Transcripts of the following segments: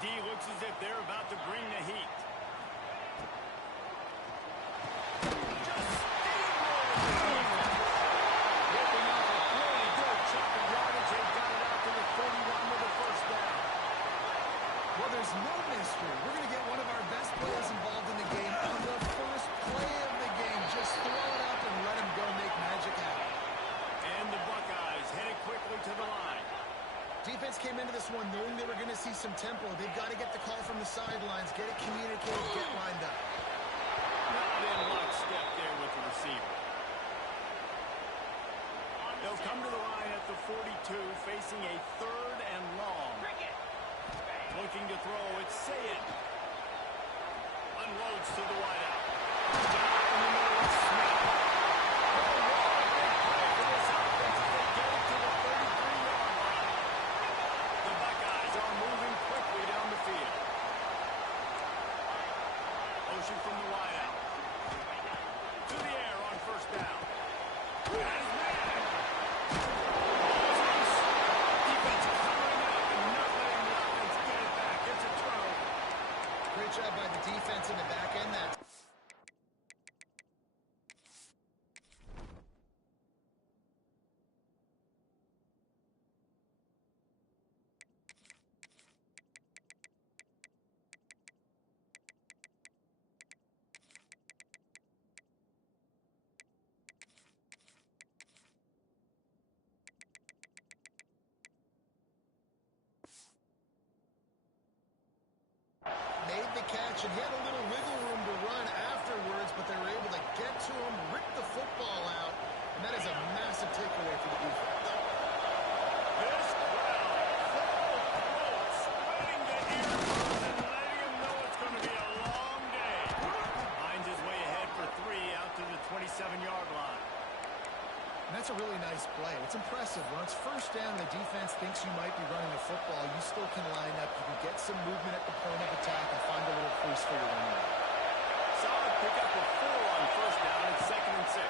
D looks as if they're about to bring the heat. Just steamrolled. Ripping off a really good chunk of yardage. They've got it out to the 41 with a first down. Well, there's no mystery. We're going to get one of our best players involved in the game on the first play of the game. Just throw it up and let him go make magic happen. And the Buckeyes headed quickly to the line. Defense came into this one knowing they were going to see some tempo. They've got to get the call from the sidelines, get it communicated, get lined up. Not in lockstep there with the receiver. They'll come to the line at the 42, facing a third and long. Looking to throw, it's Sayed. Unloads to the wideout. Down in the middle of Smith. From the wideout. To the air on first down. Defense covering up and not letting the offense get it back. It's a turnover. Great job by the defense in the back end. That made the catch, and he had a little wiggle room to run afterwards, but they were able to get to him, rip the football out, and that is a massive takeaway for the defense. This crowd full throat, spreading the earphones and letting him know it's going to be a long day. Finds his way ahead for 3 out to the 27-yard line. And that's a really nice play. It's impressive. When it's first down, the defense thinks you might be running the football. You still can line up. You can get some movement at the point of attack and find a little crease for your running back. Solid pickup of 4 on first down at 2nd and 6.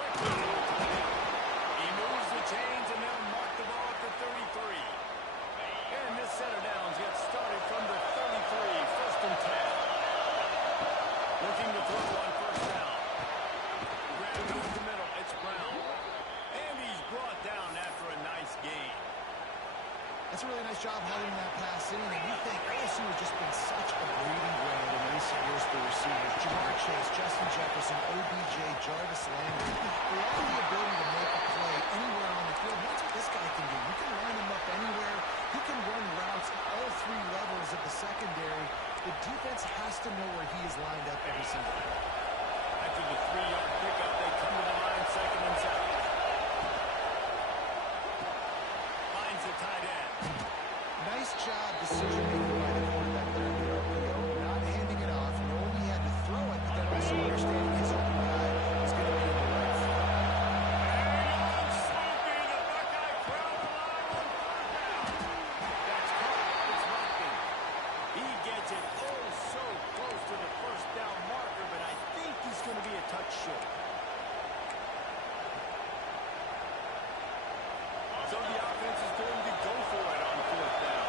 Quickly, he moves the chains and they'll mark the ball at the 33. And this set of downs gets started from the 33, 1st and 10. Looking to throw on first down. Grab over the middle, it's Brown. And he's brought down after a nice gain. That's a really nice job hauling that pass in, and you think LSU has just been such a breeding ground in recent years for receivers. Jamar Chase, Justin Jefferson, OBJ, Jarvis Landry. They all have the ability to make a play anywhere on the field. That's what this guy can do. You can line him up anywhere. He can run routes at all 3 levels of the secondary. The defense has to know where he is lined up every single day. After the 3-yard pickup, they come to the line 2nd and 7. Finds the tight end. Nice job decision-making by the quarterback there in the RPO, not handing it off, knowing he had to throw it, but then also understanding his open guy is going to be in the right spot. Hang on, Sloopy, the Buckeye crowd alive on 3rd down. That's caught. It's Watkins. He gets it oh so close to the first down marker, but I think he's going to be a touch short. So the offense is going to go for it on 4th down.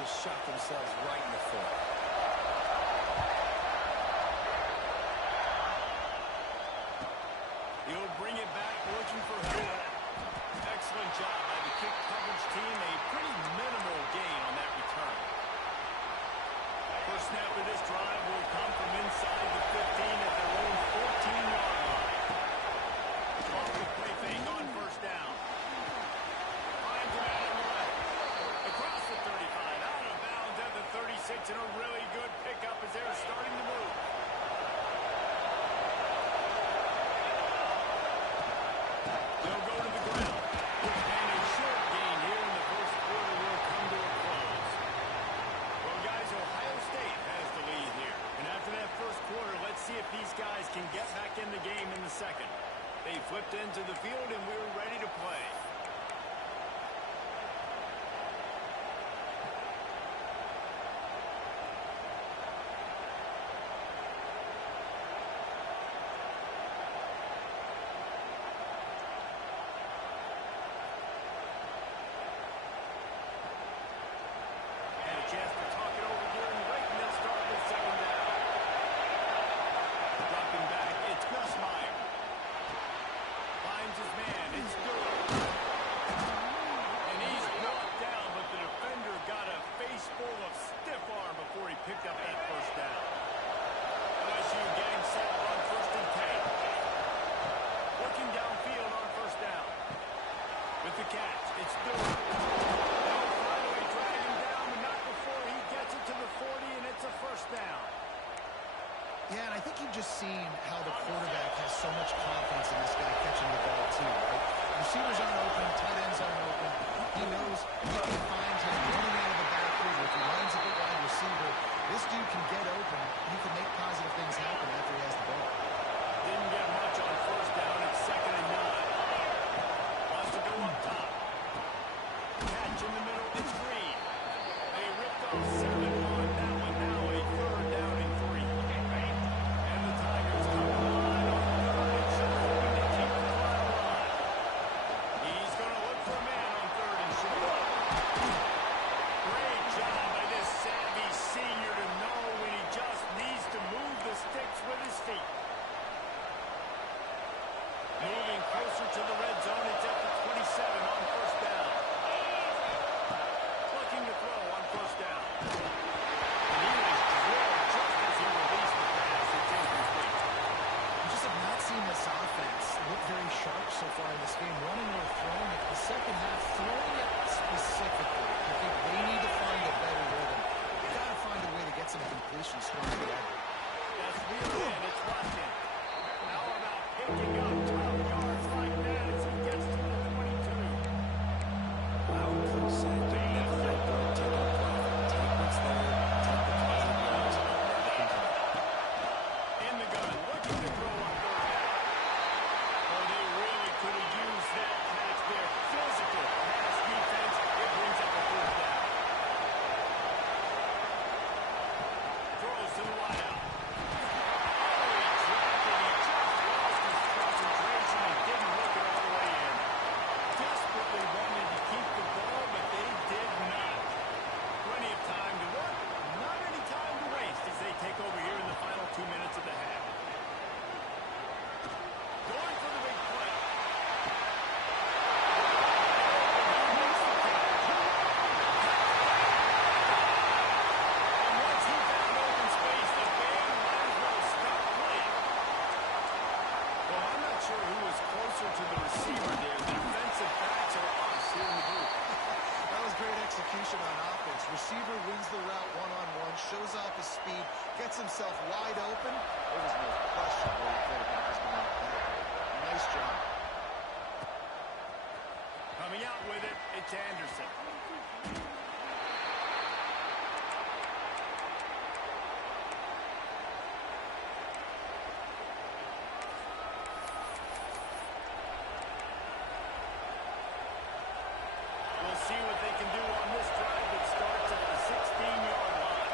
Shot themselves right in the foot. He'll bring it back, looking for Hill. Excellent job by the kick coverage team. A pretty minimal gain on that return. First snap of this drive will come from inside the 15 at their own 14-yard line. Off the play fake on first down. Finds him out on the left. Across the 35, out of bounds at the 36, and a really good pickup as they're starting to move. They'll go to the They flipped into the field, and we were ready to play. And a chance to talk it over during the break, and they'll start with second down. Dropping back, it's Gus Meyer. Finds his man, it's Yoooooo. And he's brought down, but the defender got a face full of stiff arm before he picked up that first down. LSU getting set on 1st and 10. Working downfield on 1st down. With the catch, it's Yoooooo. They'll finally drag him down, but not before he gets it to the 40, and it's a 1st down. Yeah, and I think you've just seen how the quarterback has so much confidence in this guy catching the ball too, right? Receivers aren't open, tight ends aren't open. He knows he can find him running out of the backfield. If he lines up a wide receiver, this dude can get open. He can make positive things happen after he has the ball. Didn't get much on 1st down. It's 2nd and 9. Wants to go up top. Catch in the middle. It's Green. They ripped off 7 on that one. Now a 3rd down and 3. And the Tigers come alive on 3rd and short, hoping to keep the clock alive. He's going to look for a man on 3rd and short. Great job by this savvy senior to know when he just needs to move the sticks with his feet. Moving closer to the red zone, it's at the 27 on 1st down. Looking to throw on 1st down. And he was drilled just as he released the pass. It's incomplete. You just have not seen this offense look very sharp so far in this game, running or throwing it. The second half, throwing it specifically. I think they need to find a better rhythm. They got to find a way to get some completions strung together. That's real in. It's Watkins. How about picking up 12 yards like that as he gets to the 22? I would put Saturday left foot, don't take a profit. Take what's there, take the positive yards, and never complain. In the gun, looking to throw on 3rd down. Oh, they really could have used that catch there. Physical pass defense. It brings up a 4th down. Throws to the wideout. Oh, he dropped it. He just lost his concentration and didn't look it all the way in. Desperately wanted to keep the ball, but they did not. Plenty of time to work. Not any time to waste as they take over here in the final 2 minutes of the half. Going for the big play. He makes the catch. And once he found open space, the band might as well stop playing. Well, I'm not sure who was closer to the receiver there. The defensive backs are us here in the booth. That was great execution on offense. Receiver wins the route one-on-one, shows off his speed, gets himself wide open. There was no question where the quarterback was going to play. Nice job. Coming out with it, it's Anderson. We'll see what they can do on this drive that starts at the 16-yard line.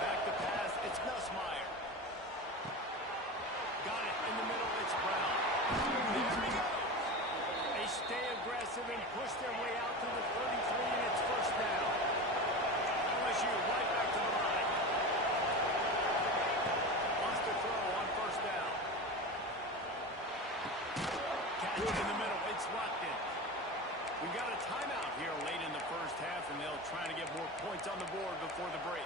Back to pass, it's Gus Meyer. Got it in the middle, it's Brown. There he goes. They stay aggressive and push their way out to the 33, and it's 1st down. LSU right back to the line. Wants to throw on 1st down. Catch in the middle, it's Watkins. We got a timeout here late in the first half, and they'll try to get more points on the board before the break.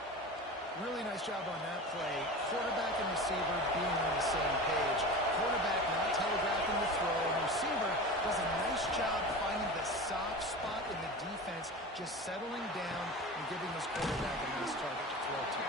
Really nice job on that play. Quarterback and receiver being on the same page. Quarterback not telegraphing the throw. And receiver does a nice job finding the soft spot in the defense, just settling down and giving his quarterback a nice target to throw to.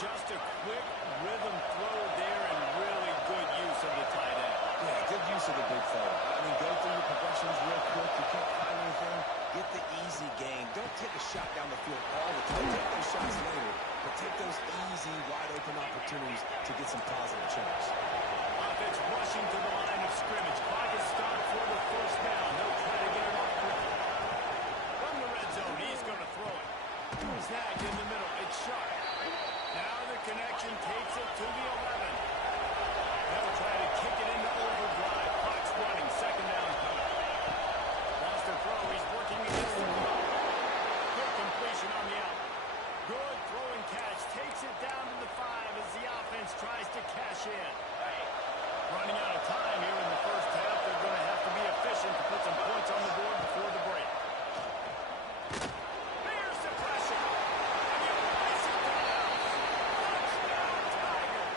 Just a quick rhythm throw there and really good use of the tight end. Yeah, good use of the big fella. I mean, go through your progressions real quick. You can't find anything. Get the easy gain. Don't take a shot down the field all the time. Take those shots later, but take those easy, wide-open opportunities to get some positive chance. Offense rushing snagged in the middle. It's sharp. Now the connection takes it to the 11. They'll try to kick it into overdrive. Clock's running. Second down coming. Lost their throw. He's working against the throw. Good completion on the out. Good throw and catch. Takes it down to the 5 as the offense tries to cash in. Running out of time here in the first half. They're going to have to be efficient to put some points on the board before the break. There's the pressure. And you place it to the house. Touchdown, Tigers.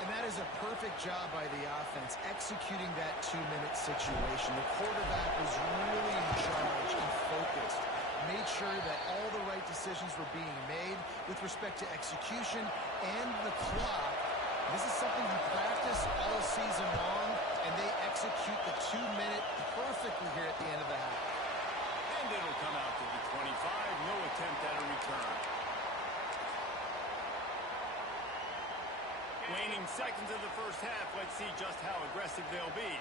And that is a perfect job by the offense, executing that 2-minute situation. The quarterback was really in charge and focused. Made sure that all the right decisions were being made with respect to execution and the clock. This is something you practice all season long, and they execute the 2-minute perfectly here at the end of the half. And it'll come out to the 25. No attempt at a return. Waning seconds of the first half. Let's see just how aggressive they'll be.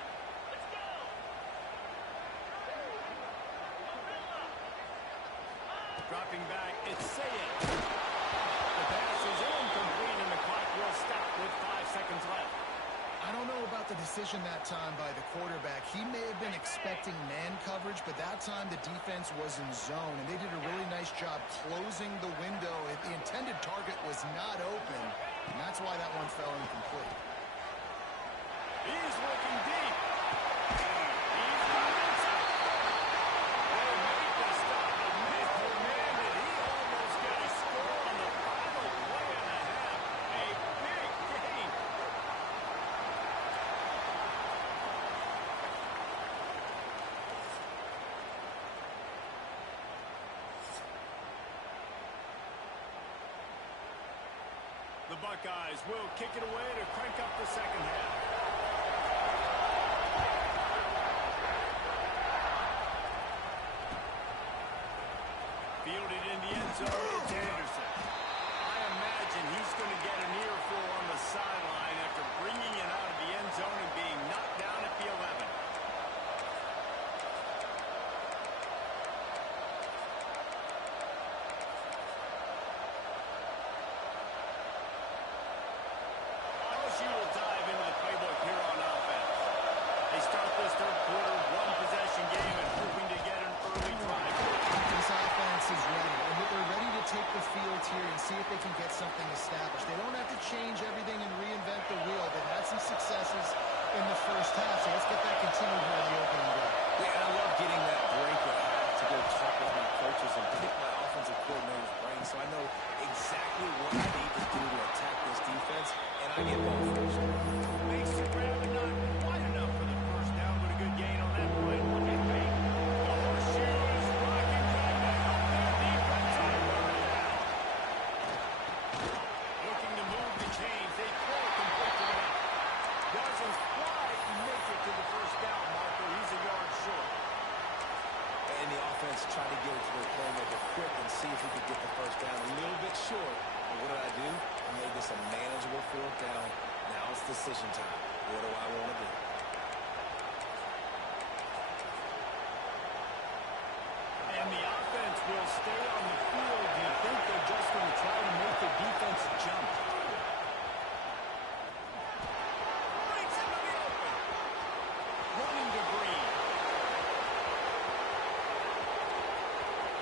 Dropping back, it's Sayed. The pass is incomplete, and the clock will stop with 5 seconds left. I don't know about the decision that time by the quarterback. He may have been expecting man coverage, but that time the defense was in zone, and they did a really nice job closing the window. The intended target was not open, and that's why that one fell incomplete. He's looking deep. He's got inside. They make the stop, but man, did he almost get a score on the final play of the half. A big gain. The Buckeyes will kick it away to crank up the second half. Fielded in the end zone, it's Anderson. I imagine he's going to get an earful on the sideline after bringing it out of the end zone and being knocked down at the 11. LSU will dive into the playbook here on offense. They start this third quarter, one-possession game, and hoping to get an early drive. This offense is ready, and they're ready to take the field here and see if they can get something established. They don't have to change everything and reinvent the wheel. They've had some successes in the first half, so let's get that continued here in the opening game. Yeah, and I love getting that break at half to go talk with my coaches and pick my offensive coordinator's brain so I know exactly what I need to do to attack this defense, and I get ball first. Makes the grab and not quite enough for the first down, but a good gain on that play. The horseshoe is rocking, trying to help their defense on third down. Looking to move the chains. They throw it complete to the left. Doesn't quite make it to the first down marker. He's a yard short. And the offense tried to get it to their playmaker quick and see if he could get the first down. A little bit short. But what did I do? I made this a manageable fourth down. Now it's decision time. What do I want to do? And the offense will stay on the field. Do you think they're just going to try to make the defense jump? Breaks into the open. Running to Green.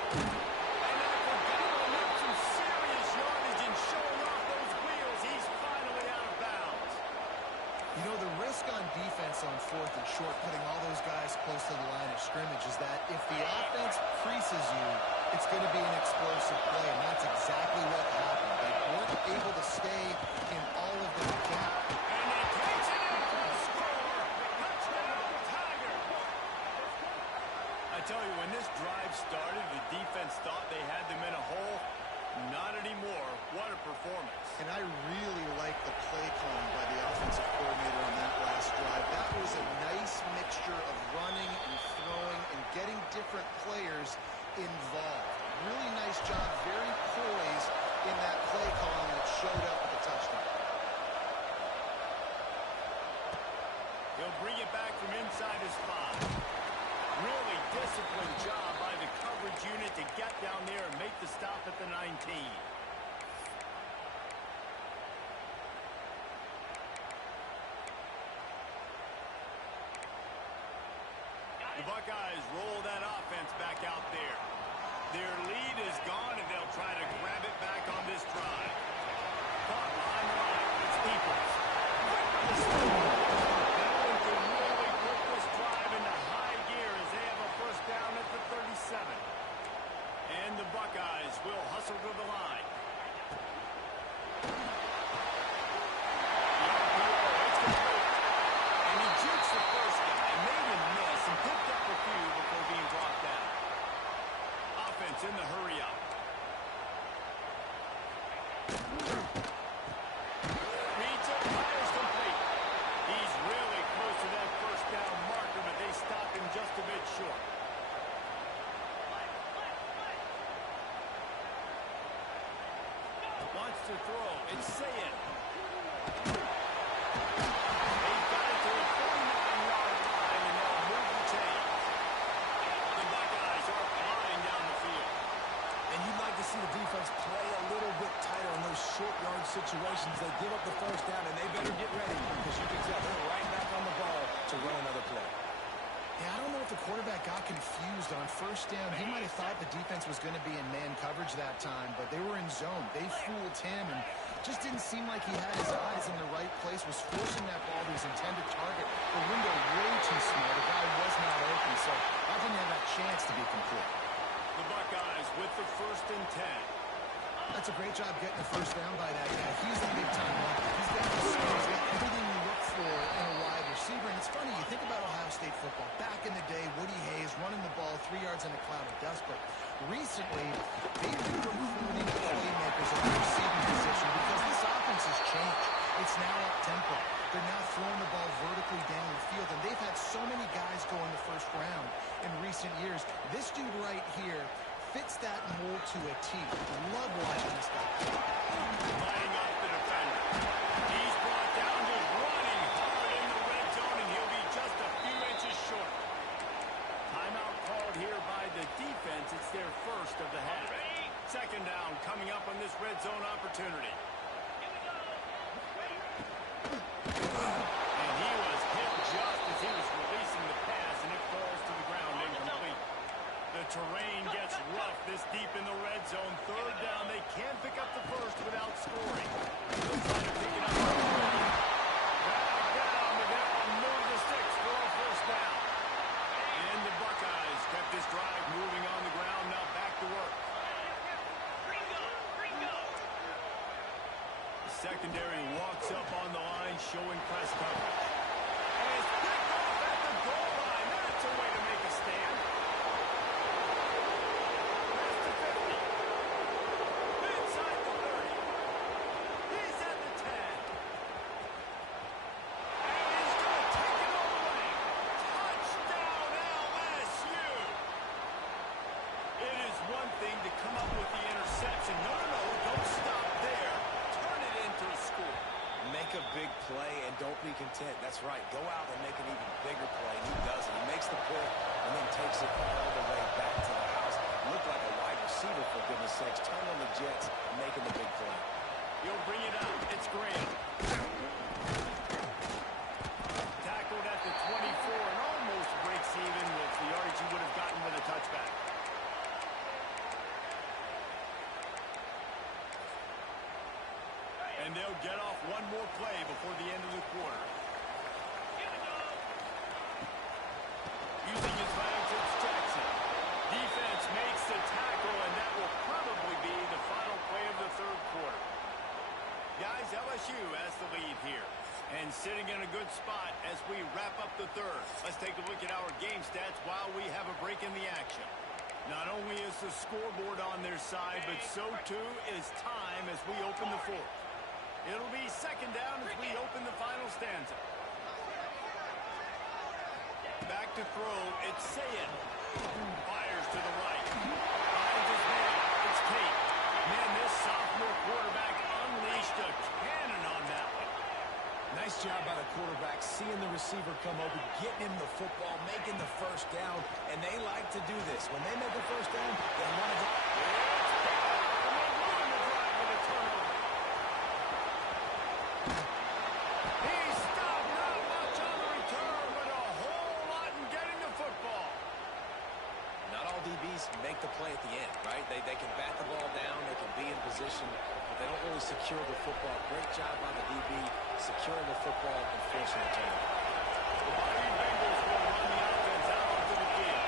And after gobbling up some serious yardage and showing off those wheels, he's finally out of bounds. You know, the risk on defense on fourth and short, putting all those guys close to the line of scrimmage, is that if the offense creases you, it's going to be an explosive play, and that's exactly what happened. They weren't able to stay in all of the gap. And he takes it in for a score. Touchdown, Tigers. I tell you, when this drive started, the defense thought they had them in a hole. Not anymore. What a performance. And I really like the play calling by the offensive coordinator on that last drive. That was a nice mixture of running and throwing and getting different players involved. Really nice job, very poised in that play calling that showed up with the touchdown. He'll bring it back from inside his 5. Really disciplined job by the coverage unit to get down there and make the stop at the 19. The Buckeyes roll that offense back out there. Their lead is gone, and they'll try to grab it back on this drive. Caught behind the line. It's Peoples. That one can really put this drive into high gear as they have a first down at the 37. And the Buckeyes will hustle to the line. Jukes the first guy, made him miss, and picked up a few before being brought down. Offense in the hurry-up. Reads it, fires complete. He's really close to that first down marker, but they stop him just a bit short. Wants to throw. It's Sayed. See the defense play a little bit tighter in those short yard situations. They give up the first down, and they better get ready because you can tell they're right back on the ball to run another play. Yeah, I don't know if the quarterback got confused on first down. He might have thought the defense was going to be in man coverage that time, but they were in zone. They fooled him and just didn't seem like he had his eyes in the right place, was forcing that ball to his intended target. The window way too small. The guy was not open, so that didn't have that chance to be complete. The Buckeyes with the first and 10. That's a great job getting the first down by that guy. He's the big-time one. He's got the speed. He's got everything you look for in a wide receiver. And it's funny, you think about Ohio State football. Back in the day, Woody Hayes running the ball 3 yards in a cloud of dust. But recently, they've been recruiting playmakers at the receiving position because this offense has changed. It's now up-tempo. They're now throwing the ball vertically down the field, and they've had so many guys go in the first round in recent years. This dude right here fits that mold to a T. Love watching this guy. Lining up the defender. He's brought down, just running hard in the red zone, and he'll be just a few inches short. Timeout called here by the defense. It's their first of the half. Second down coming up on this red zone opportunity. And he was hit just as he was releasing the pass, and it falls to the ground incomplete. The terrain gets rough this deep in the red zone. Third down, they can't pick up the first without scoring. They'll try to pick it up. Drag down, but they'll move the sticks for a first down. And the Buckeyes kept this drive moving on the ground. Now back to work. The secondary walks up on the line, showing press coverage. And it's picked off at the goal line. That's a way to make a stand. That's the 50. Inside the 30. He's at the 10. And he's going to take it all the way. Touchdown, LSU. It is one thing to come up with the interception. No, don't stop there. Turn it into a score. Make a big play and don't be content. That's right. Go out and make an even bigger play. He does it. He makes the pick and then takes it all the way back to the house. Looked like a wide receiver, for goodness sakes. Turn on the Jets, making the big play. He'll bring it out. It's Graham. Tackled at the 24 and almost breaks even with the yards he would have gotten with a touchback. And they'll get off one more play before the end of the quarter. Using his legs, it's Jackson. Defense makes the tackle, and that will probably be the final play of the third quarter. Guys, LSU has the lead here, and sitting in a good spot as we wrap up the third. Let's take a look at our game stats while we have a break in the action. Not only is the scoreboard on their side, but so too is time as we open the fourth. It'll be second down as we open the final stanza. Back to throw, it's Sayed. Fires to the right. Finds his man, it's Tate. Man, this sophomore quarterback unleashed a cannon on that one. Nice job by the quarterback, seeing the receiver come open, getting him the football, making the first down, and they like to do this. When they make a first down, they want to go. He stopped not much on the return, but a whole lot in getting the football. Not all DBs make the play at the end, right? They can bat the ball down, they can be in position, but they don't really secure the football. Great job by the DB, securing the football and forcing the turnover. The Miami Bengals will run the offense out onto the field.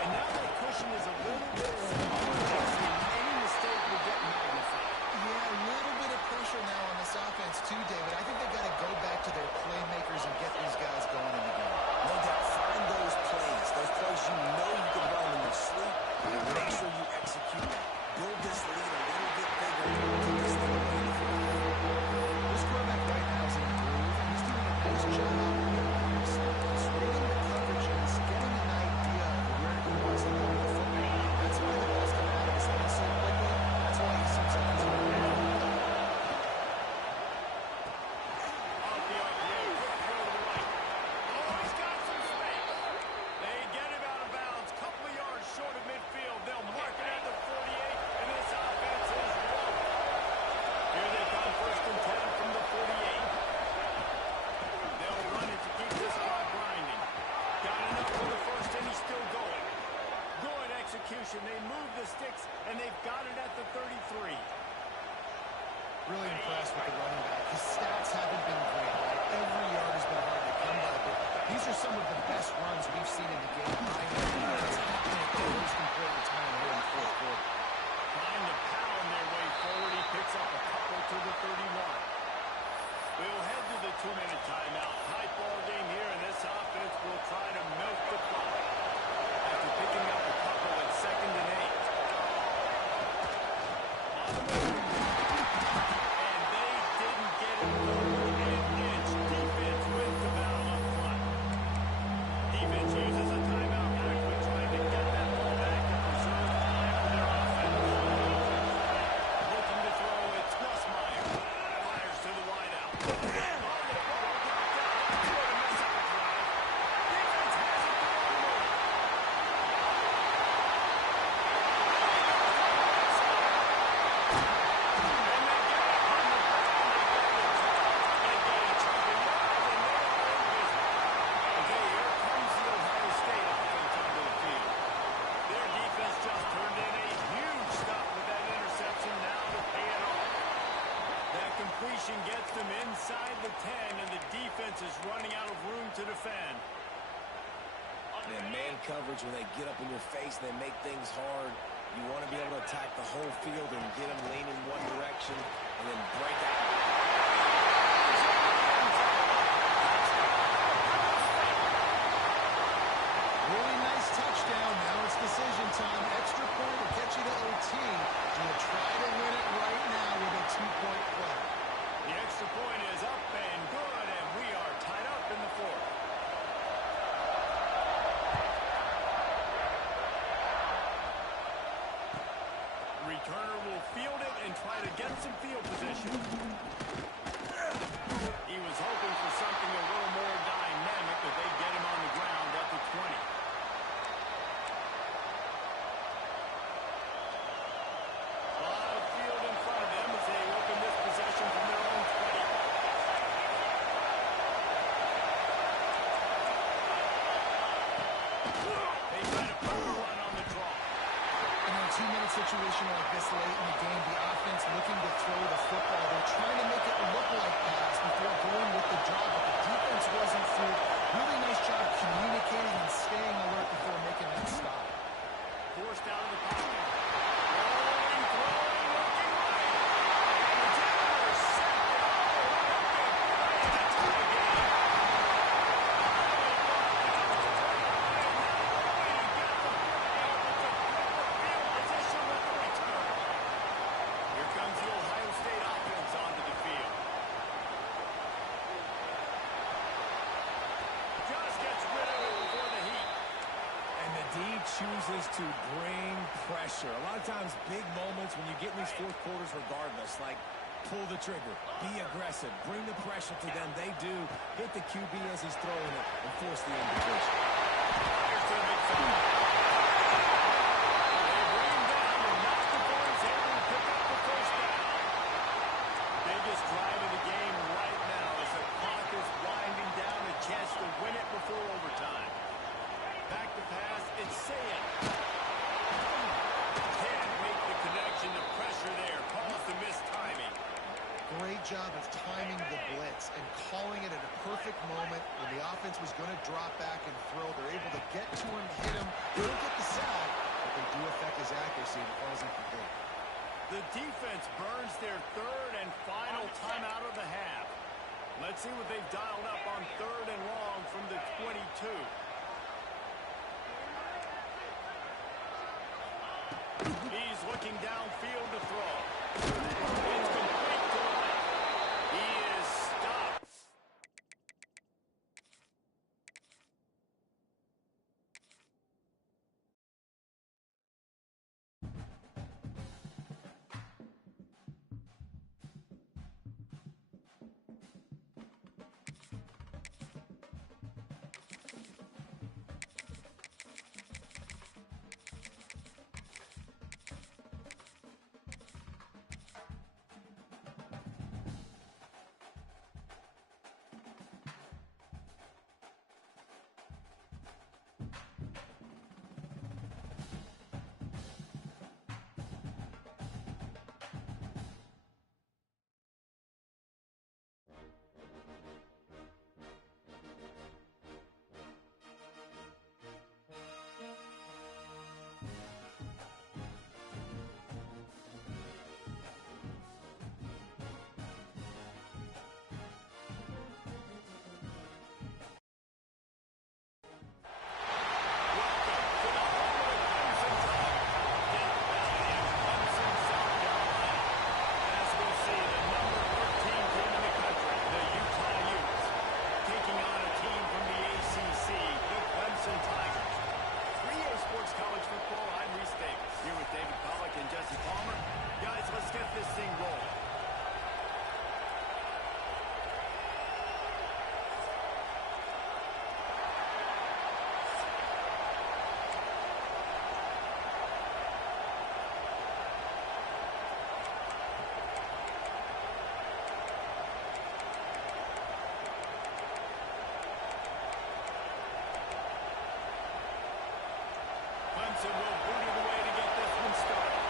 And now that cushion is a little bit smaller, any mistake will get magnified. Yeah, a little bit of pressure now on this offense too, David. I think they've got to go back to their playmakers and get these guys going in the game. No doubt, find those plays you know you can run in your sleep, and make sure you execute. Build this lead a little bit bigger to put this thing away in the football. This quarterback right now is in a groove, and he's doing a nice job reading the coverage and he's getting an idea of where he wants to go with the football. That's why the ball's coming out of his hands so quickly. That's why he seems like he's winning. Off the RPO, quick throw to the right. Oh, he's got some space. They get him out of bounds, couple of yards short of midfield. They'll mark it at the 48, and this offense is rolling. Here they come, 1st and 10 from the 48. They'll run it to keep this clock grinding. Got enough for the first, and he's still going. Good execution. They move the sticks, and they've got it at the 33. Really impressed with the running back. His stats haven't been great, right? Every yard has been hard to come by, but these are some of the best runs we've seen in the game. It's happening at the most important time here in the fourth quarter. Trying to pound their way forward. He picks up a couple to the 31. We'll head to the 2-minute timeout. High ball game here, and this offense will try to milk the clock. After picking up a couple at 2nd and 8. On the move. And they didn't get it through an inch. Defense wins the battle up front. Defense uses a timeout quickly, trying to get that ball back and preserve time for their offense. Looking to throw, it's Nussmeier. Fires to the wideout. Oh, the ball dropped down. That's what a mess up the drive. Defense has it to one more. Gets them inside the 10, and the defense is running out of room to defend. And man coverage, when they get up in your face, they make things hard. You want to be able to attack the whole field and get them leaning one direction and then break out. Really nice touchdown. Now it's decision time. Extra point will get you to OT. Do you try to win it right now with a 2-point play? The extra point is up and good, and we are tied up in the 4th. Returner will field it and try to get some field position. He was hoping for something a little more dynamic, but they get him on the ground at the 20. A lot of field in front of them as they open this possession from their own 20. They try to put the run on the draw. In a 2-minute situation like this late in the game, the offense looking to throw the football. They're trying to make it look like pass before going with the draw, but the defense wasn't through. Really nice job communicating and staying alert before making that stop. Forced out of the pocket. Rolling, throwing, looking right. And the Jaguars set it all up. And a tie game. Here comes the Ohio State offense onto the field. Just gets rid of it before the heat. And the D chooses to bring pressure. A lot of times, big moments when you get in these fourth quarters regardless. Like Pull the trigger. Be aggressive. Bring the pressure to them. They do. Hit the QB as he's throwing it and force the invitation. Here's to the big fella. They bring him down, and Mustafa is able to pick up the first down. Biggest drive of the game right now as the clock is winding down. A chance to win it before overtime. Back to pass. It's Saying. Can't make the connection. The pressure there caused the missed timing. Great job of timing the blitz and calling it at a perfect moment when the offense was going to drop back and throw. They're able to get to him, hit him. They don't get the sack, but they do affect his accuracy and falls incomplete. The defense burns their third and final timeout of the half. Let's see what they've dialed up on 3rd and long from the 22. He's looking downfield to throw. It's complete to the left. He is stopped. Clemson will boot it away to get this one started.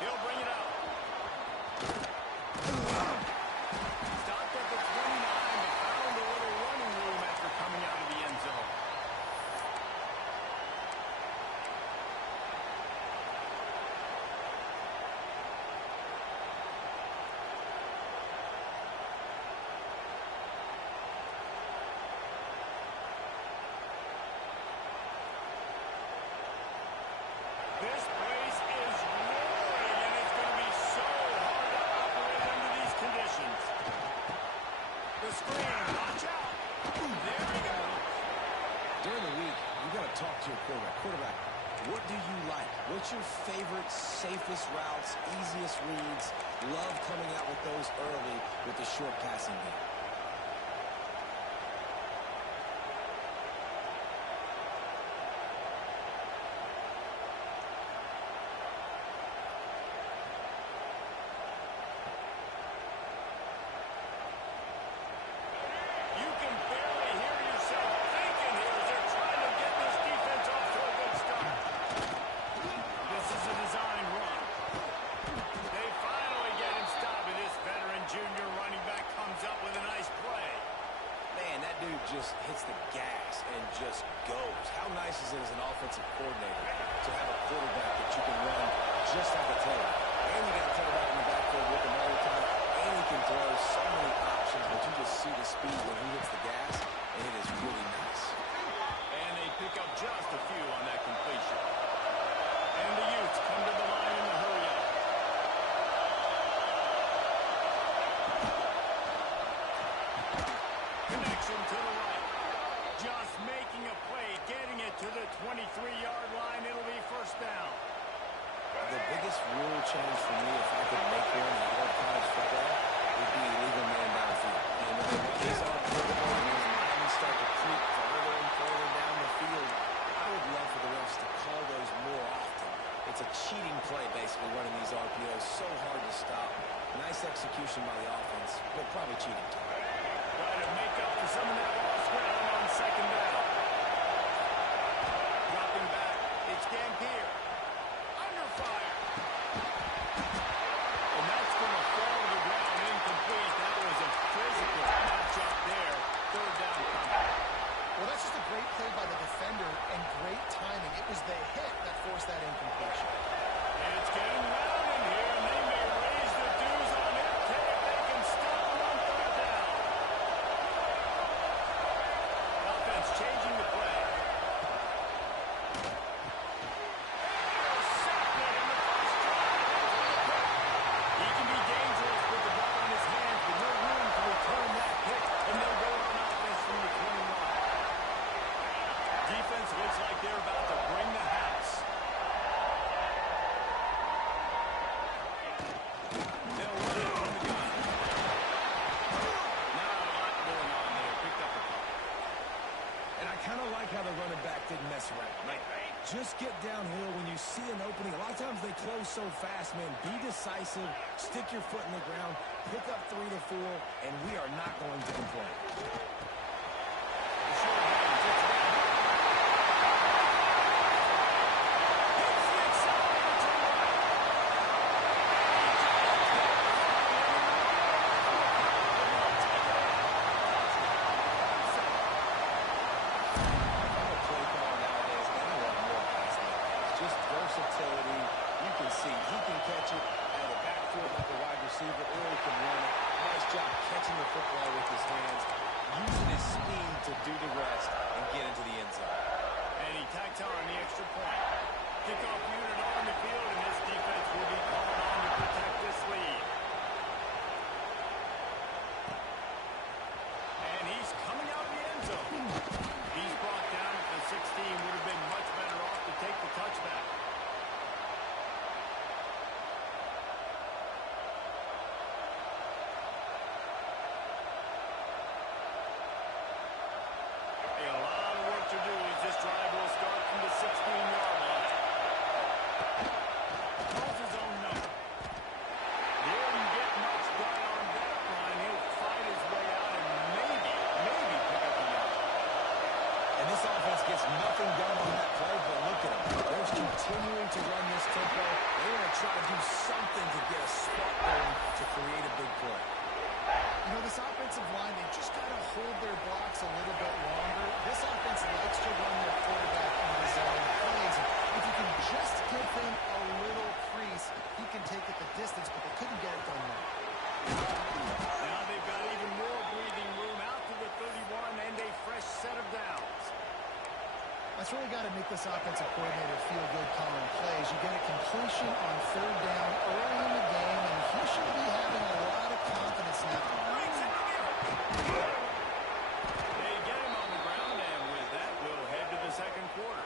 He'll bring it out. Stopped at the 29, but found a little running room after coming out of the end zone. This place is roaring, and it's going to be so hard to operate under these conditions. The screen, watch out. There we go. During the week, you got to talk to your quarterback. Quarterback, what do you like? What's your favorite, safest routes, easiest reads? Love coming out with those early with the short passing game. You can barely hear yourself thinking here as they're trying to get this defense off to a good start. This is a design run. They finally get him stopped, and this veteran junior running back comes up with a nice play. Man, that dude just hits the gas and just goes. How nice is it as an offensive coordinator to have a quarterback that you can run just like a tailor? And you got a tailback in the backfield with him all the time. And he can throw so many options, but you just see the speed when he hits the gas, and it is really nice. And they pick up just a few on that completion. And the Utes come to the line in the hurry up. to the 23-yard line. It'll be first down. The biggest rule change for me, if I could make one in all of college football, would be illegal man downfield. And when they run these on football and those linemen start to creep further and further down the field, I would love for the refs to call those more often. It's a cheating play, basically, running these RPOs. So hard to stop. Nice execution by the offense, but probably cheating. Try to make up for some of that lost ground on second down. Dropping back, it's Gampier. Under fire. And that's going to fall to the ground incomplete. That was a physical matchup there. Third down coming. Well, that's just a great play by the defender and great timing. It was the hit that forced that incompletion. It's getting loud in here, and they may raise the dues on it. They can stop them on third down. Offense changing the play. Intercepted in the first drive. He can be dangerous with the ball in his hands, but no room to return that pick, and they'll go on offense from the 21. Defense looks like they're about to bring the house. They'll run it from the gun. Not a lot going on there. Picked up a couple. And I kind of like how the running back didn't mess around. Just get downhill when you see an opening. A lot of times they close so fast, man. Be decisive. Stick your foot in the ground. Pick up 3 to 4, and we are not going to complain. The short hands, it's down. Hits the accelerator to the right. I'm a play caller nowadays. Anyone more pass that. Just versatility. You can see he can catch it out of the backfield like a wide receiver, or he can run it. Nice job catching the football with his hands, using his speed to do the rest and get into the end zone. And he tacks on the extra point. Kickoff unit on the field, and this defense will be called on to protect this lead. And he's coming out of the end zone. He's brought down at the 16. Would have been much better off to take the touchback. A lot of work to do as this drive will start from the 16-yard line. Calls his own number. Didn't get much done on that line. He'll fight his way out and maybe pick up the yard. And this offense gets nothing done on that play, but look at them. They're continuing to run this tempo. They want to try to do something to get a spark going to create a big play. You know, this offensive line, they just got to hold their blocks a little bit longer. This offense likes to run their quarterback in the zone plays. If you can just give him a little crease, he can take it the distance, but they couldn't get it done now. Now they've got even more breathing room out to the 31 and a fresh set of downs. That's really got to make this offensive coordinator feel good calling plays. You get a completion on third down early in the game, and he should be having a lot of confidence now. They get him on the ground, and with that, we'll head to the second quarter.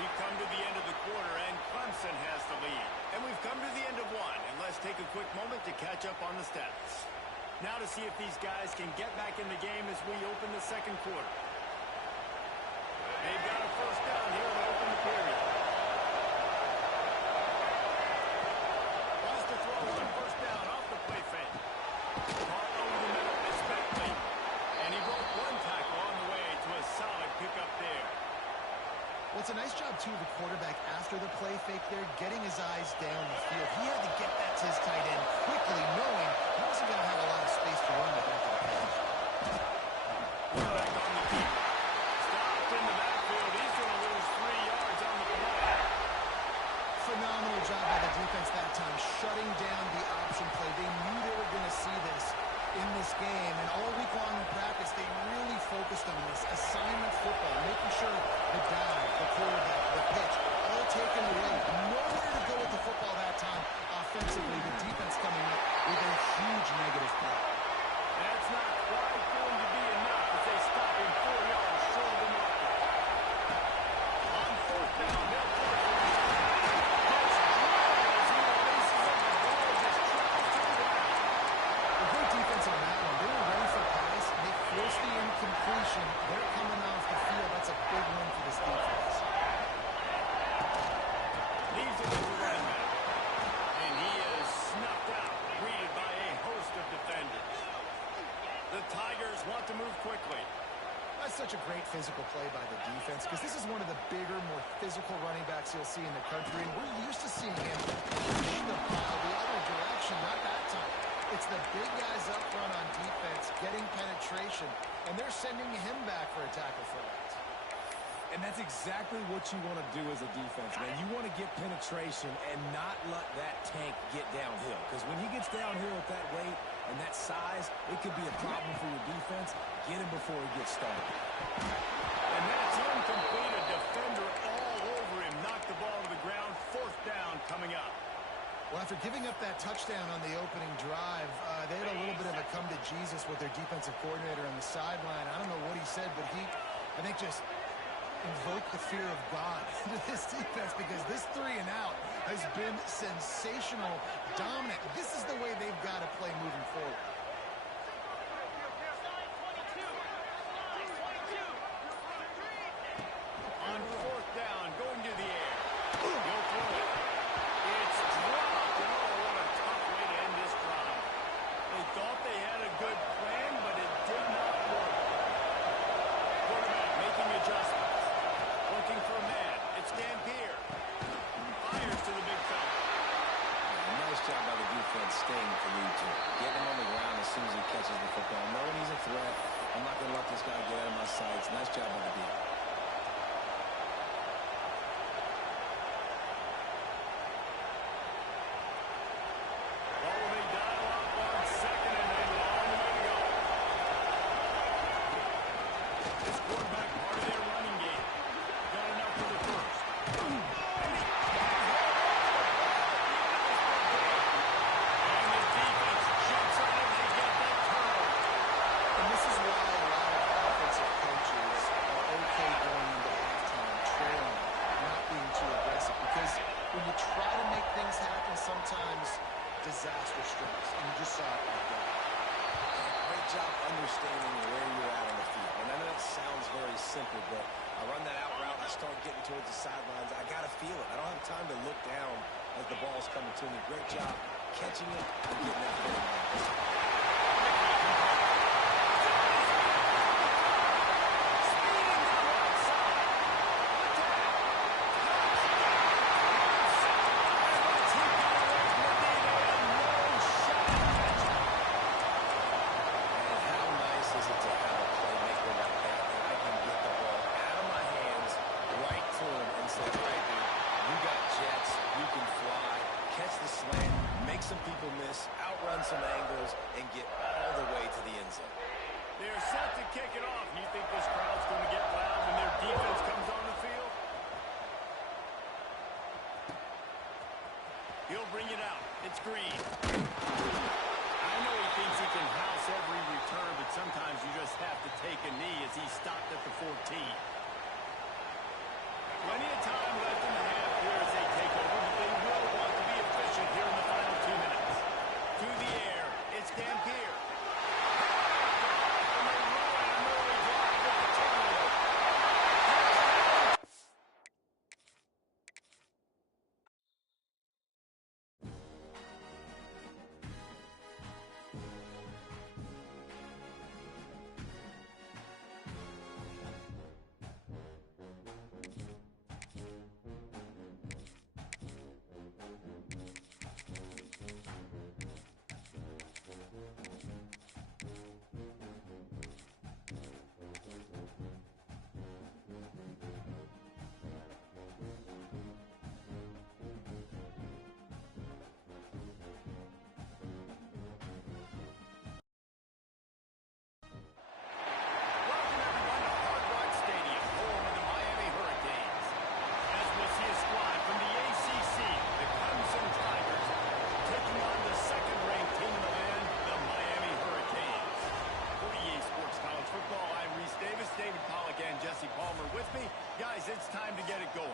We've come to the end of the quarter, and Clemson has the lead. And we've come to the end of one, and let's take a quick moment to catch up on the stats. Now to see if these guys can get back in the game as we open the second quarter. They've got a first down here to open the period. Wants to throw on first down off the play fake. Caught over the middle is Beckley. And he broke one tackle on the way to a solid pickup there. Well, it's a nice job, too, of the quarterback after the play fake there, getting his eyes down the field. He had to get that to his tight end quickly, knowing he wasn't going to have a lot of space to run with after the catch. Quarterback on the keep. Stopped in the backfield. He's going to lose 3 yards on the play. Phenomenal job by the defense that time, shutting down the option play. They knew they were going to see this in this game, and all week long in practice, they really focused on this assignment football, making sure the dive, the quarterback, the pitch, all taken away. Nowhere to go with the football that time offensively. The defense coming up with a huge negative play. great physical play by the defense because this is one of the bigger, more physical running backs you'll see in the country, and we're used to seeing him push the ball the other direction, not that time. It's the big guys up front on defense getting penetration, and they're sending him back for a tackle for loss. And that's exactly what you want to do as a defense, man. You want to get penetration and not let that tank get downhill. Because when he gets downhill at that weight and that size, it could be a problem for your defense. Get him before he gets started. And that's incomplete. A defender all over him. Knocked the ball to the ground. 4th down coming up. Well, after giving up that touchdown on the opening drive, they had a little bit of a come to Jesus with their defensive coordinator on the sideline. I don't know what he said, but he, I think, just invoke the fear of God into this defense because this 3 and out has been sensational, dominant. This is the way they've got to play moving forward. On 4th down, going to the air. He'll throw it. It's dropped. And oh, what a tough way to end this drive. They thought they had a good plan, but it did not work. Quarterback making adjustments. Looking for a man. It's Dampier. Fires to the big fella. Nice job by the defense staying with the lead to it. Getting him on the ground as soon as he catches the football. Knowing he's a threat, I'm not going to let this guy get out of my sights. Nice job by the defense. Disaster strikes, and you just saw it right there. Great job understanding where you're at on the field. And I know that sounds very simple, but I run that out route, I start getting towards the sidelines. I got to feel it. I don't have time to look down as the ball's coming to me. Great job catching it and getting that foot in bounds. Some people miss, outrun some angles, and get all the way to the end zone. They're set to kick it off. You think this crowd's going to get loud when their defense comes on the field? He'll bring it out. It's Green. I know he thinks he can house every return, but sometimes you just have to take a knee as he stopped at the 14. Plenty of time left in the half here as they take over, but they will want to be efficient here in the final 2 minutes. To the air, it's Dampier. And they run an early drive with the turnover. It's time to get it going.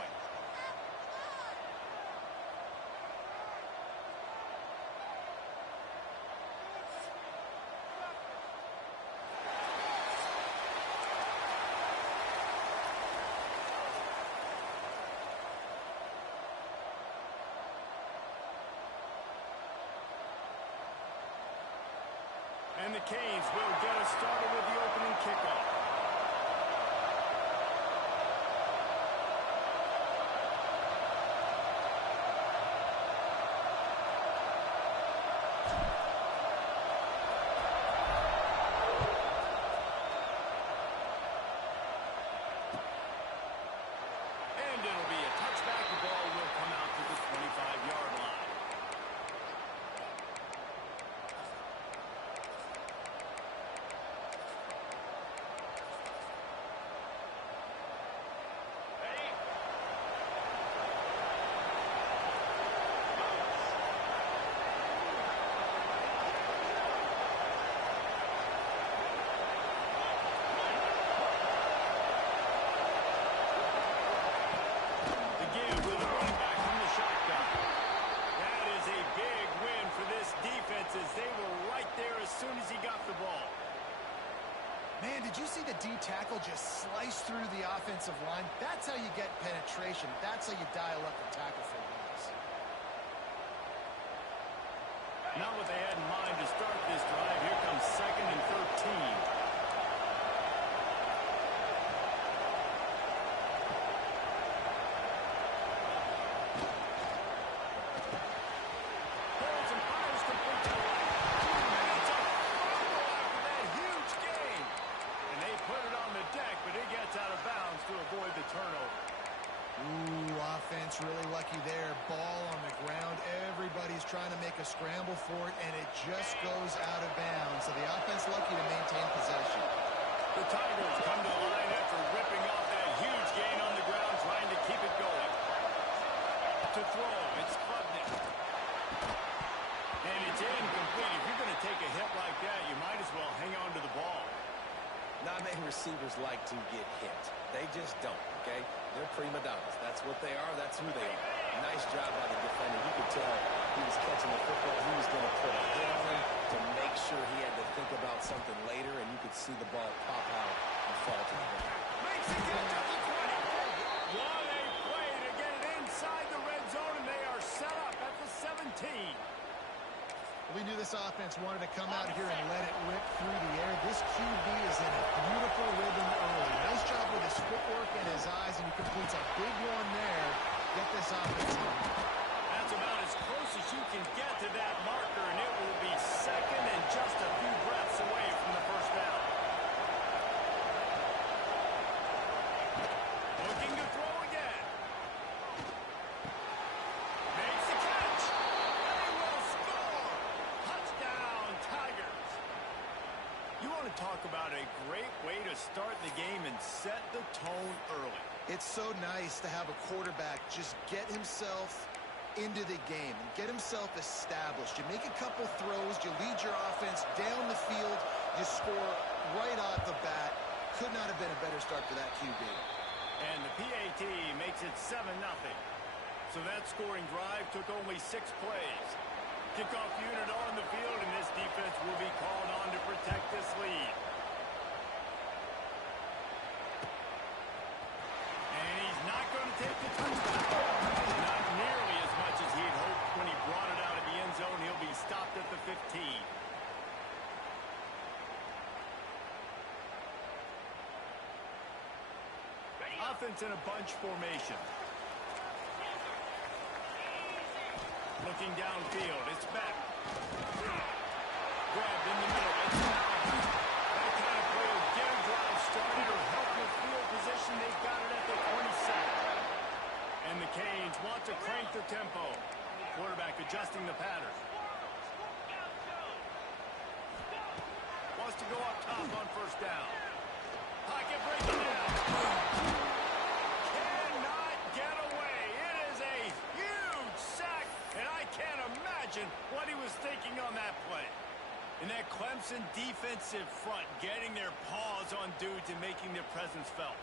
And the Canes will get us started with the opening kickoff. offensive line. That's how you get penetration. That's how you dial up the tackle for loss. Not what they had in mind to start this drive. Here comes 2nd and 13. Really lucky there. Ball on the ground. Everybody's trying to make a scramble for it, and it just goes out of bounds. So the offense lucky to maintain possession. The Tigers come to the line after ripping off that huge gain on the ground, trying to keep it going. To throw, it's Klubnik. And it's incomplete. If you're going to take a hit like that, you might as well hang on to the ball. Not many receivers like to get hit. They just don't, okay? They're prima donnas. That's what they are. That's who they are. Nice job by the defender. You could tell he was catching the football. He was going to put a hit on him to make sure he had to think about something later, and you could see the ball pop out and fall to the ground. Makes it get to the 20. What a play to get it inside the red zone, and they are set up at the 17. We knew this offense wanted to come out here and let it rip through the air. This QB is in a beautiful rhythm early. Nice job with his footwork and his eyes, and he completes a big one there. Get this offense on. That's about as close as you can get to that marker, and it will be 2nd and just a few breaths away from the first down. Looking to throw again. Makes the catch. They will score. Touchdown, Tigers. You want to talk about a great way to start the game and set the tone early. It's so nice to have a quarterback just get himself into the game and get himself established. You make a couple throws, you lead your offense down the field, you score right off the bat. Could not have been a better start for that QB. And the PAT makes it 7-0. So that scoring drive took only 6 plays. Kickoff unit on the field, and this defense will be called on to protect this lead. And he's not going to take the touchdown. Not nearly as much as he'd hoped when he brought it out of the end zone. He'll be stopped at the 15. Offense in a bunch formation. Looking downfield, it's back. Grabbed in the middle, it's now. That kind of play will get a drive started or help with field position. They've got it at the 27. And the Canes want to crank the tempo. Quarterback adjusting the pattern. Wants to go up top on first down. Pocket breaking down. Cannot get away. It is a huge sack, and I can't imagine what he was thinking on that play. And that Clemson defensive front getting their paws on dudes and making their presence felt.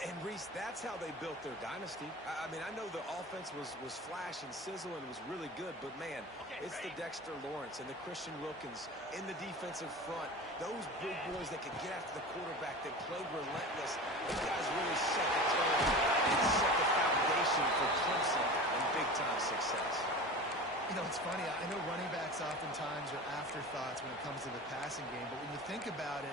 And, Reese, that's how they built their dynasty. I mean, I know the offense was flash and sizzle and was really good, but, man, it's the Dexter Lawrence and the Christian Wilkins in the defensive front. Those big boys that could get after the quarterback, that played relentless. Those guys really set the tone and set the foundation for Clemson and big-time success. You know, it's funny. I know running backs oftentimes are afterthoughts when it comes to the passing game, but when you think about it,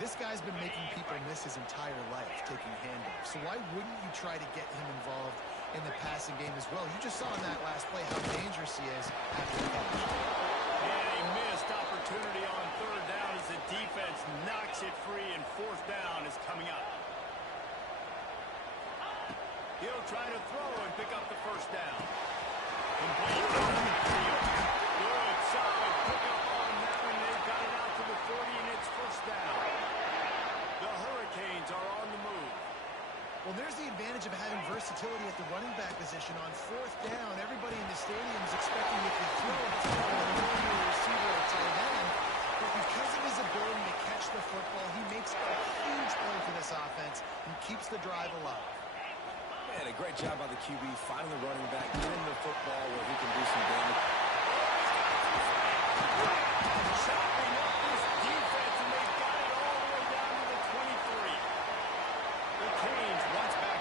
this guy's been making people miss his entire life taking handoffs. So why wouldn't you try to get him involved in the passing game as well? You just saw in that last play how dangerous he is after the catch. And a missed opportunity on third down as the defense knocks it free, and fourth down is coming up. He'll try to throw and pick up the first down. Complete on the field. Good, solid pickup on that one. They've got it out to the 40, and it's first down. The Hurricanes are on the move. Well, there's the advantage of having versatility at the running back position. On fourth down, everybody in the stadium is expecting if you throw it to a receiver or tight end. But because of his ability to catch the football, he makes a huge play for this offense and keeps the drive alive. Man, a great job by the QB, finding the running back, getting the football where he can do some damage. Chopping up this defense, and they've got it all the way down to the 23. The Canes once back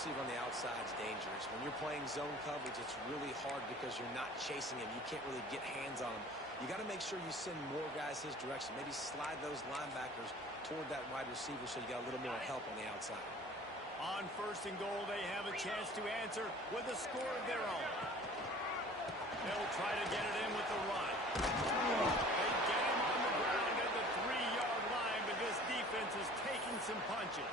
receiver on the outside is dangerous. When you're playing zone coverage, it's really hard because you're not chasing him. You can't really get hands on him. You got to make sure you send more guys his direction. Maybe slide those linebackers toward that wide receiver so you got a little more help on the outside. On 1st and goal, they have a chance to answer with a score of their own. They'll try to get it in with the run. They get him on the ground at the 3-yard line, but this defense is taking some punches.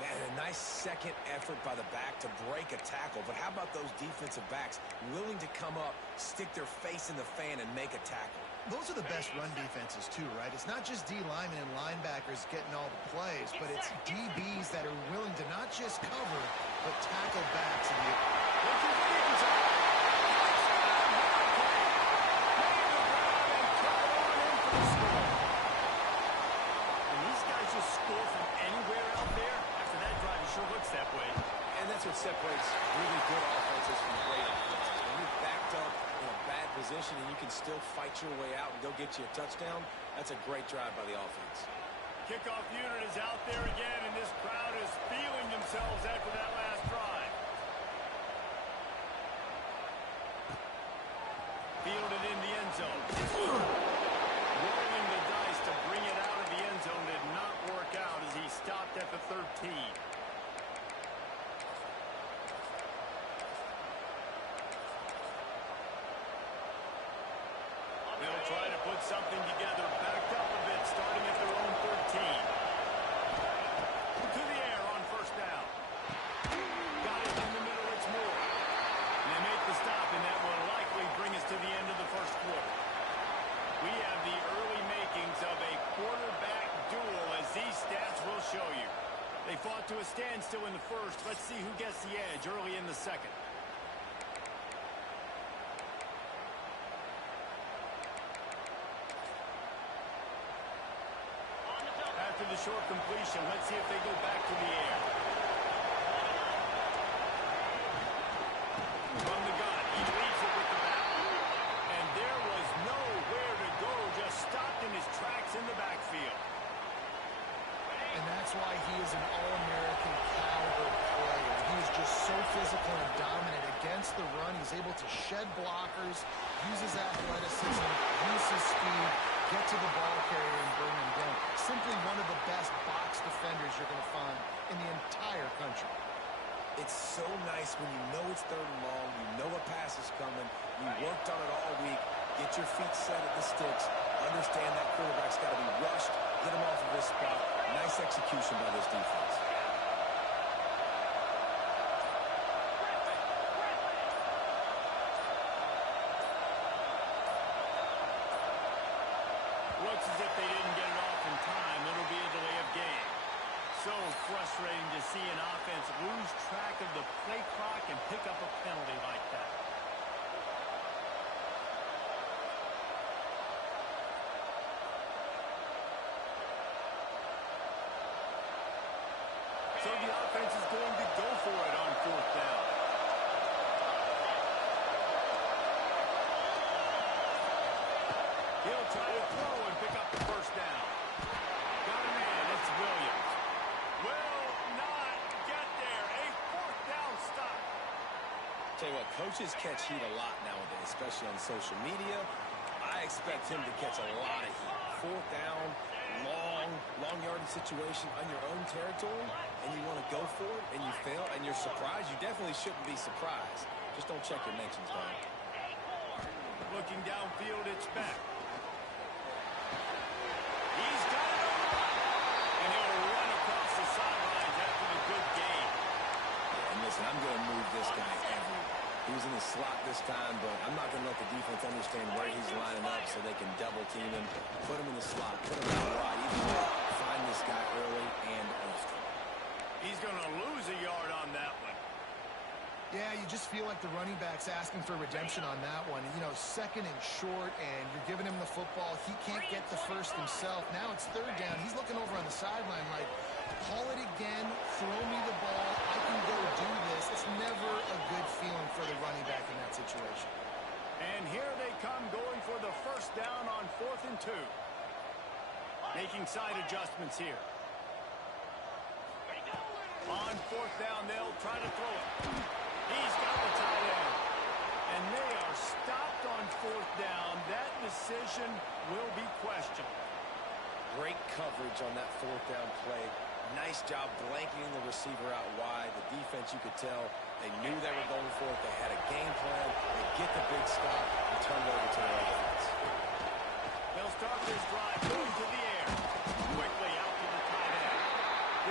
Man, a nice second effort by the back to break a tackle. But how about those defensive backs willing to come up, stick their face in the fan, and make a tackle? Those are the best run defenses, too, right? It's not just D linemen and linebackers getting all the plays, but it's DBs that are willing to not just cover, but tackle backs. And these guys just score from anywhere out there. After that drive, it sure looks that way. And that's what separates really good offenses from great offenses. When you're backed up in a bad position and you can still fight your way out and go get you a touchdown, that's a great drive by the offense. Kickoff unit is out there again, and this crowd is feeling themselves after that last drive. Fielded in the end zone. Rolling the dice to bring it out of the end zone did not work out as he stopped at the 13. They'll try to put something together, backed up a bit, starting at their own 13. To the air on 1st down. Got it in the middle, it's Moore. And they make the stop, and that will likely bring us to the end of the 1st quarter. We have the early makings of a quarterback duel, as these stats will show you. They fought to a standstill in the 1st. Let's see who gets the edge early in the 2nd. After the short completion, let's see if they go back to the air. From the gun, he leads it with the back. And there was nowhere to go, just stopped in his tracks in the backfield. And that's why he is an All-American caliber player. He is just so physical and dominant against the run. He's able to shed blockers, use his athleticism, use his speed, get to the ball carrier and bring him down. Simply one of the best box defenders you're going to find in the entire country. It's so nice when you know it's 3rd and long, you know a pass is coming, you worked on it all week, get your feet set at the sticks, understand that quarterback's got to be rushed, get him off of this spot. Nice execution by this defense. Looks as if they didn't get it off in time. It'll be a delay of game. So frustrating to see an offense lose track of the play clock and pick up a penalty like that. So the offense is going to go for it on 4th down. He'll try to throw and pick up the 1st down. Got a man, it's Williams. Will not get there. A 4th down stop. Tell you what, coaches catch heat a lot nowadays, especially on social media. I expect him to catch a lot of heat. 4th down, long yardage situation on your own territory, and you want to go for it, and you fail, and you're surprised. You definitely shouldn't be surprised. Just don't check your mentions, Don. Looking downfield, it's back. He's got it on the run. And he'll run across the sidelines after the good game. Yeah, and listen, I'm going to move this guy everywhere. He was in the slot this time, but I'm not going to let the defense understand where he's lining up so they can double team him. Put him in the slot. Put him out wide. Either way, find this guy early and often. He's going to lose a yard on that one. Yeah, you just feel like the running back's asking for redemption on that one. You know, 2nd and short, and you're giving him the football. He can't get the 1st himself. Now it's 3rd down. He's looking over on the sideline like, call it again, throw me the ball, I can go do this. It's never a good feeling for the running back in that situation. And here they come going for the 1st down on 4th and 2. Making side adjustments here. On fourth down, they'll try to throw it. He's got the tight end. And they are stopped on fourth down. That decision will be questioned. Great coverage on that fourth down play. Nice job blanketing the receiver out wide. The defense, you could tell, they knew they were going for it. They had a game plan. They get the big stop and turn it over to their offense. They'll start this drive going to the air. Quickly out to the tight end.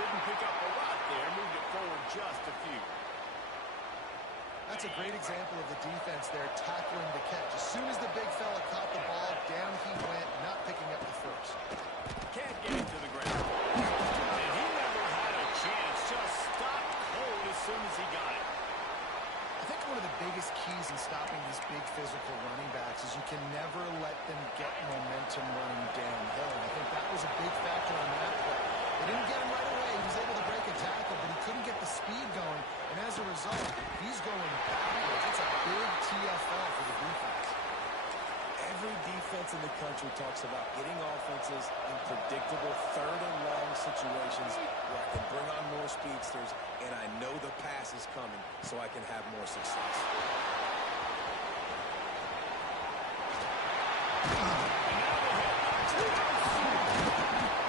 Didn't pick up a lot there. Moved it forward just a few. That's a great example of the defense there tackling the catch. As soon as the big fella caught the ball, down he went, not picking up the first. Can't get it to the ground. And he never had a chance. Just stopped cold as soon as he got it. I think one of the biggest keys in stopping these big physical running backs is you can never let them get momentum running downhill. And I think that was a big factor on that play. They didn't get him right away. He was able to break a tackle, but he couldn't get the speed going. And as a result, he's going backwards. It's a big TFL for the defense. Every defense in the country talks about getting offenses in predictable third and long situations where I can bring on more speedsters and I know the pass is coming so I can have more success.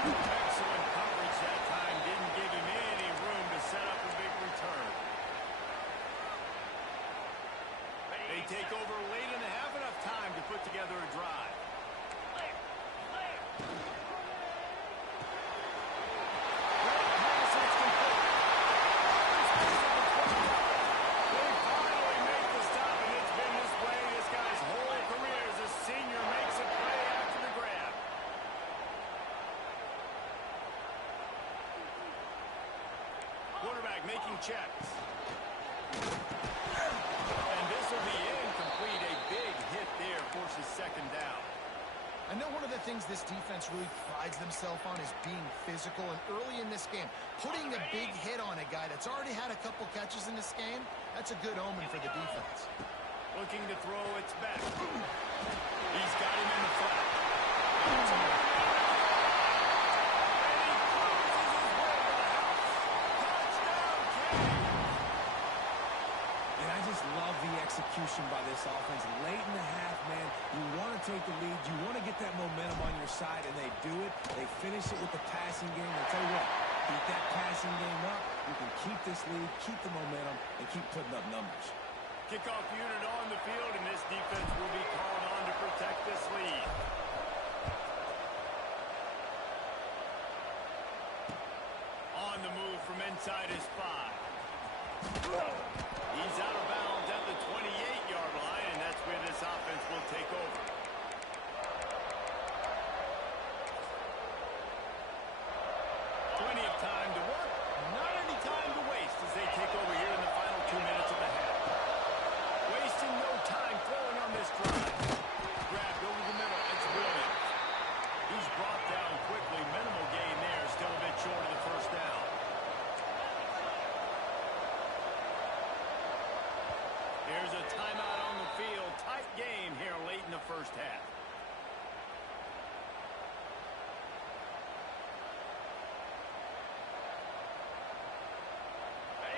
Excellent coverage that time. Didn't give him any room to set up a big return. They take over late and have enough time to put together a drive. Quarterback making checks. And this will be incomplete. A big hit there forces second down. I know one of the things this defense really prides themselves on is being physical. And early in this game, putting a big hit on a guy that's already had a couple catches in this game, that's a good omen for the defense. Looking to throw, it's back. He's got him in the flat. Love the execution by this offense. Late in the half, man, you want to take the lead. You want to get that momentum on your side, and they do it. They finish it with the passing game. I'll tell you what, keep that passing game up. You can keep this lead, keep the momentum, and keep putting up numbers. Kickoff unit on the field, and this defense will be called on to protect this lead. On the move from inside his 5. He's out of bounds at the 28-yard line, and that's where this offense will take over. Plenty of time to work, not any time to waste as they take over here in the final 2 minutes of the half. Wasting no time throwing on this drive. Grabbed over the middle, it's Williams. He's brought down quickly, minimal gain there, still a bit short of the first down. Here's a timeout on the field. Tight game here late in the first half.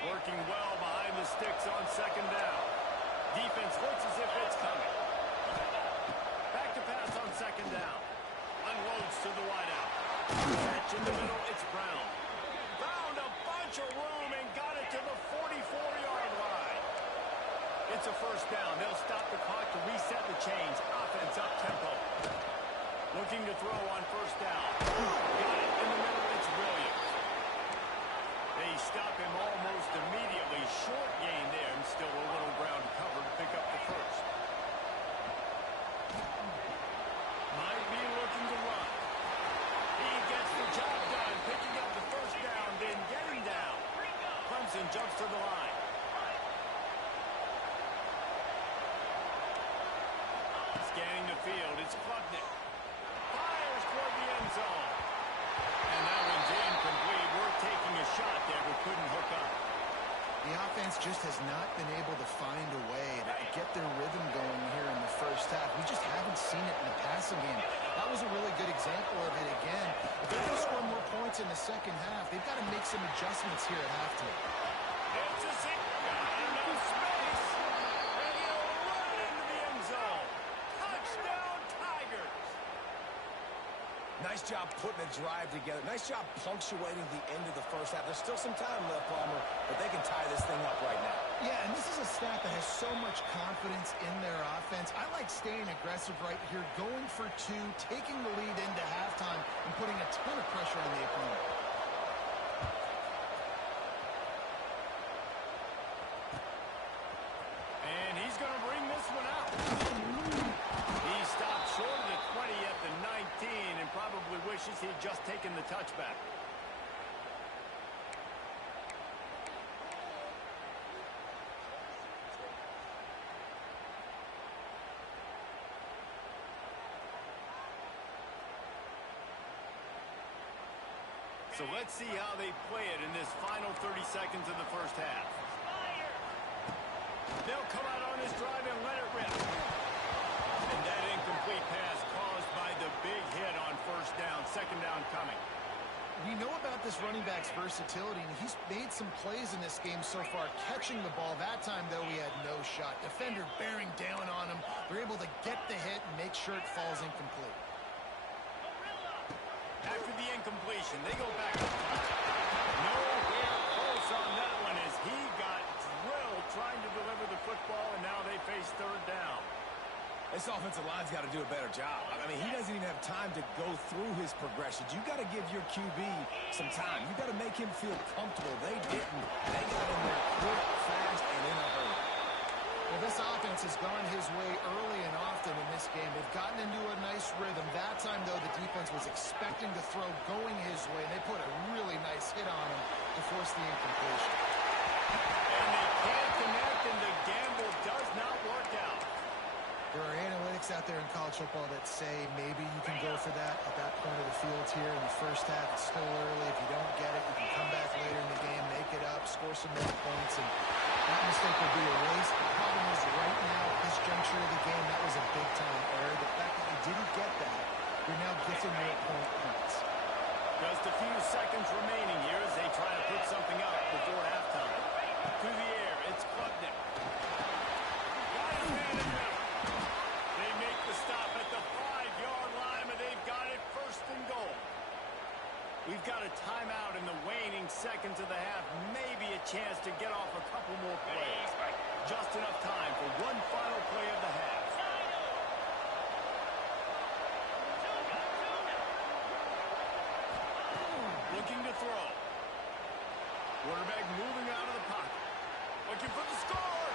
Working well behind the sticks on second down. Defense looks as if it's coming. Back to pass on second down. Unloads to the wideout. Catch in the middle, it's Brown. Found a bunch of room and got it to the 44-yard line. It's a first down. They'll stop the clock to reset the chains. Offense up tempo. Looking to throw on first down. Got it in the middle. It's Williams. They stop him almost immediately. Short gain there, and still a little ground covered to pick up the first. Might be looking to run. He gets the job done, picking up the first down, then getting down. Clemson jumps to the line. Scanning the field, it's Klubnik. Fires toward the end zone. And that one's incomplete. We're taking a shot there, but couldn't hook up. The offense just has not been able to find a way to get their rhythm going here in the first half. We just haven't seen it in the passing game. That was a really good example of it again. If they're going to score more points in the second half, they've got to make some adjustments here at halftime. It's a six. Got enough space. And he'll run into the end zone. Touchdown, Tigers. Nice job putting a drive together. Nice job punctuating the end of the first half. There's still some time left, Palmer, but they can tie this thing up right now. Yeah, and this is a staff that has so much confidence in their offense. I like staying aggressive right here, going for two, taking the lead into halftime, and putting a ton of pressure on the opponent. And he's going to bring this one out. He stopped short of the 20 at the 19 and probably wishes he had just taken the touchback. So let's see how they play it in this final 30 seconds of the first half. They'll come out on this drive and let it rip. And that incomplete pass caused by the big hit on first down. Second down coming. We know about this running back's versatility, and he's made some plays in this game so far, catching the ball. That time, though, he had no shot. Defender bearing down on him. They're able to get the hit and make sure it falls incomplete. After the incompletion, they go back to punt. Nowhere close on that one as he got drilled trying to deliver the football, and now they face third down. This offensive line's got to do a better job. I mean, he doesn't even have time to go through his progressions. You got to give your QB some time. You got to make him feel comfortable. They didn't. They got in there quick, fast, and in a hurry. Well, this offense has gone his way early and often in this game. They've gotten into a nice rhythm. That time, though, the defense was expecting to throw going his way, and they put a really nice hit on him to force the incompletion. And they can't connect, and the gamble does not work out. There are analytics out there in college football that say maybe you can go for that at that point of the field here in the first half. It's still early. If you don't get it, you can come back later in the game, make it up, score some more points, and that mistake will be erased. The problem is right now, at this juncture of the game, that was a big-time error. The fact that you didn't get that, you're now gifting more points. Just a few seconds remaining here as they try to put something up before halftime. To the air, it's Klubnik. Got his man in the middle. They make the stop at the 5-yard line, and they've got it first and goal. We've got a timeout in the waning seconds of the half. Maybe a chance to get off a couple more plays. Just enough time for one final play of the half. Looking to throw. Quarterback moving out of the pocket. Looking for the score.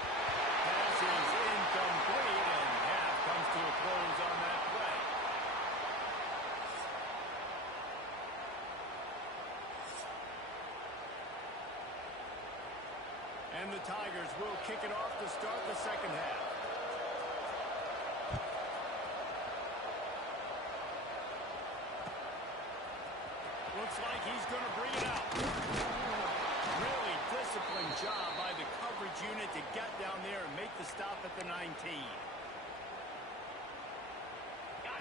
Pass is incomplete, and half comes to a close on that play. And the Tigers will kick it off to start the second half. Looks like he's going to bring it out. Really disciplined job by the coverage unit to get down there and make the stop at the 19.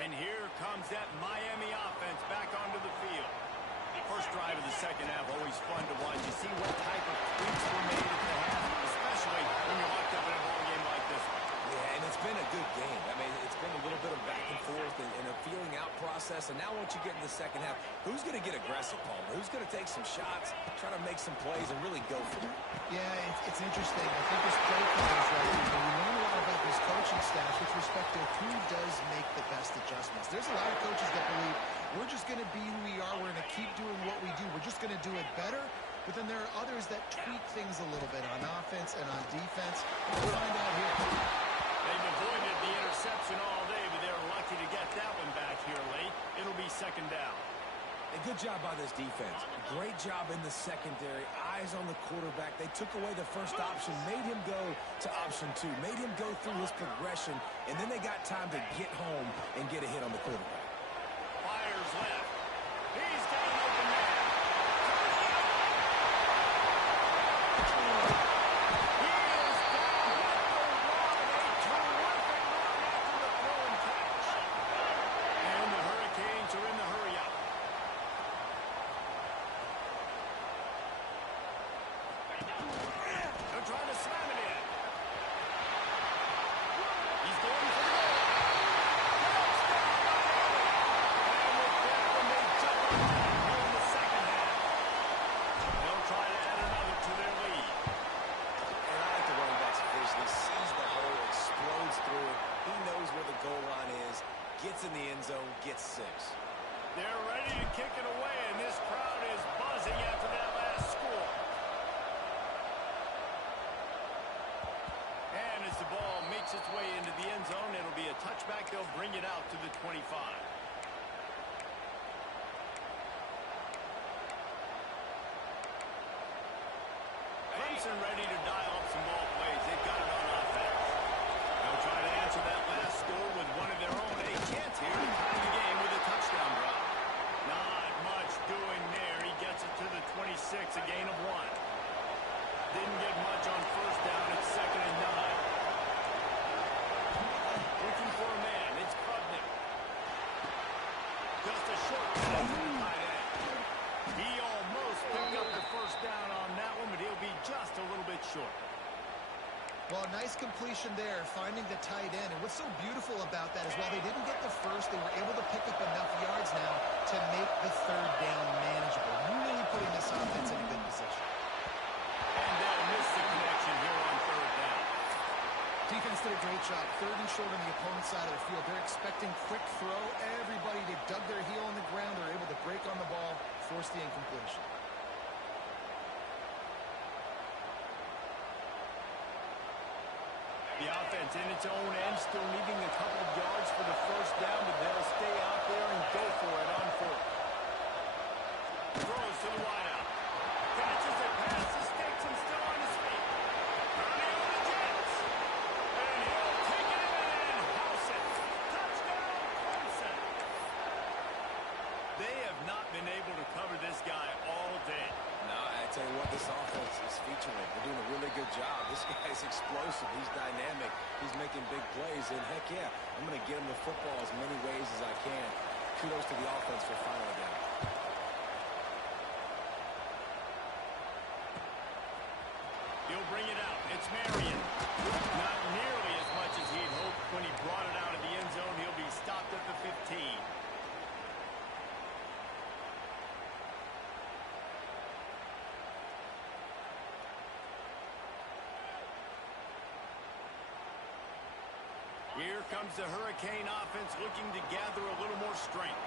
And here comes that Miami offense back onto the field. First drive of the second half, always fun to watch. You see what type of tweaks were made at the half, especially when you're locked up in a ball game like this one. Yeah, and it's been a good game. I mean, it's been a little bit of back and forth and a feeling out process. And now once you get in the second half, who's going to get aggressive, Palmer? Who's going to take some shots, try to make some plays, and really go for it? Yeah, it's interesting. I think this play call is right. You learn a lot about these coaching staffs with respect to who does make the best adjustments. There's a lot of coaches that believe we're just going to be who we are. We're going to keep doing what we do. We're just going to do it better. But then there are others that tweak things a little bit on offense and on defense. We'll find out here. They've avoided the interception all day, but they're lucky to get that one back here late. It'll be second down. A good job by this defense. Great job in the secondary. Eyes on the quarterback. They took away the first option, made him go to option 2, made him go through his progression, and then they got time to get home and get a hit on the quarterback. Fires left. He's got an open man. He is down at the 1. A terrific run after the throw and catch. And the Hurricanes are in the hurry up. gets 6. They're ready to kick it away, and this crowd is buzzing after that last score. And as the ball makes its way into the end zone, it'll be a touchback. They'll bring it out to the 25. Clemson ready to dial up some ball plays. They've got it on offense. They'll try to answer that last score with one of their own. A chance here to tie the game with a touchdown drop. Not much doing there. He gets it to the 26, a gain of 1. Didn't get much on first down. It's 2nd and 9. Looking for a man. It's Krupnick. Just a short pass to the tight end. He almost picked up the first down on that one, but he'll be just a little bit short. Well, nice completion there, finding the tight end. And what's so beautiful about that is while they didn't get the first, they were able to pick up enough yards now to make the 3rd down manageable. Really putting this offense in a good position. And they'll miss the connection here on 3rd down. Defense did a great job. 3rd and short on the opponent's side of the field. They're expecting quick throw. Everybody, they dug their heel on the ground. They're able to break on the ball, force the incompletion. The offense in its own end, still needing a couple of yards for the first down, but they'll stay out there and go for it on 4th. Throws to the wideout. Catches it, passes, sticks, and still on his feet. Running on the Jets. And he'll take it in and house it. Touchdown, Clemson. They have not been able to cover this guy all day. No, I tell you what, this offense is featuring. They're doing a really good job. This guy's explosive. He's dynamic. He's making big plays. And heck yeah, I'm going to get him the football as many ways as I can. Kudos to the offense for finding it out. He'll bring it out. It's Marion. Not nearly as much as he'd hoped when he brought it out of the end zone. He'll be stopped at the 15. Here comes the Hurricane offense looking to gather a little more strength.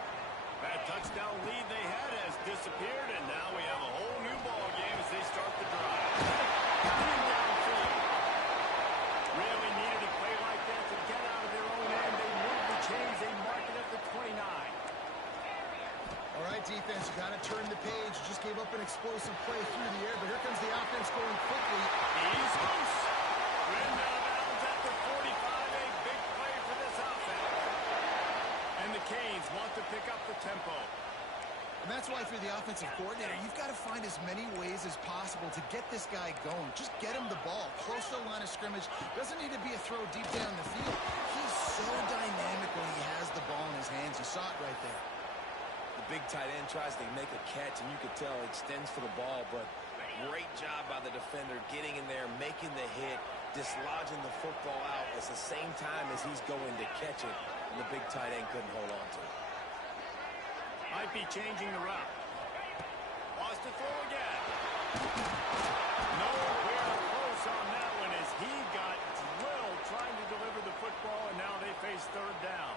That touchdown lead they had has disappeared, and now we have a whole new ball game as they start the drive. Downfield. Really needed a play like that to get out of their own end. They move the chains. They mark it at the 29. All right, defense, you got to turn the page. You just gave up an explosive play through the air, but here comes the offense going quickly. He's loose. Ran out of bounds at the 45. A big play for this offense. And the Canes want to pick up the tempo. And that's why, for the offensive coordinator, you've got to find as many ways as possible to get this guy going. Just get him the ball close to the line of scrimmage. Doesn't need to be a throw deep down the field. He's so dynamic when he has the ball in his hands. You saw it right there. The big tight end tries to make a catch, and you could tell he extends for the ball, but great job by the defender getting in there, making the hit, dislodging the football out at the same time as he's going to catch it, and the big tight end couldn't hold on to it. Might be changing the route. Wants to throw again. Nowhere close on that one as he got drilled trying to deliver the football, and now they face 3rd down.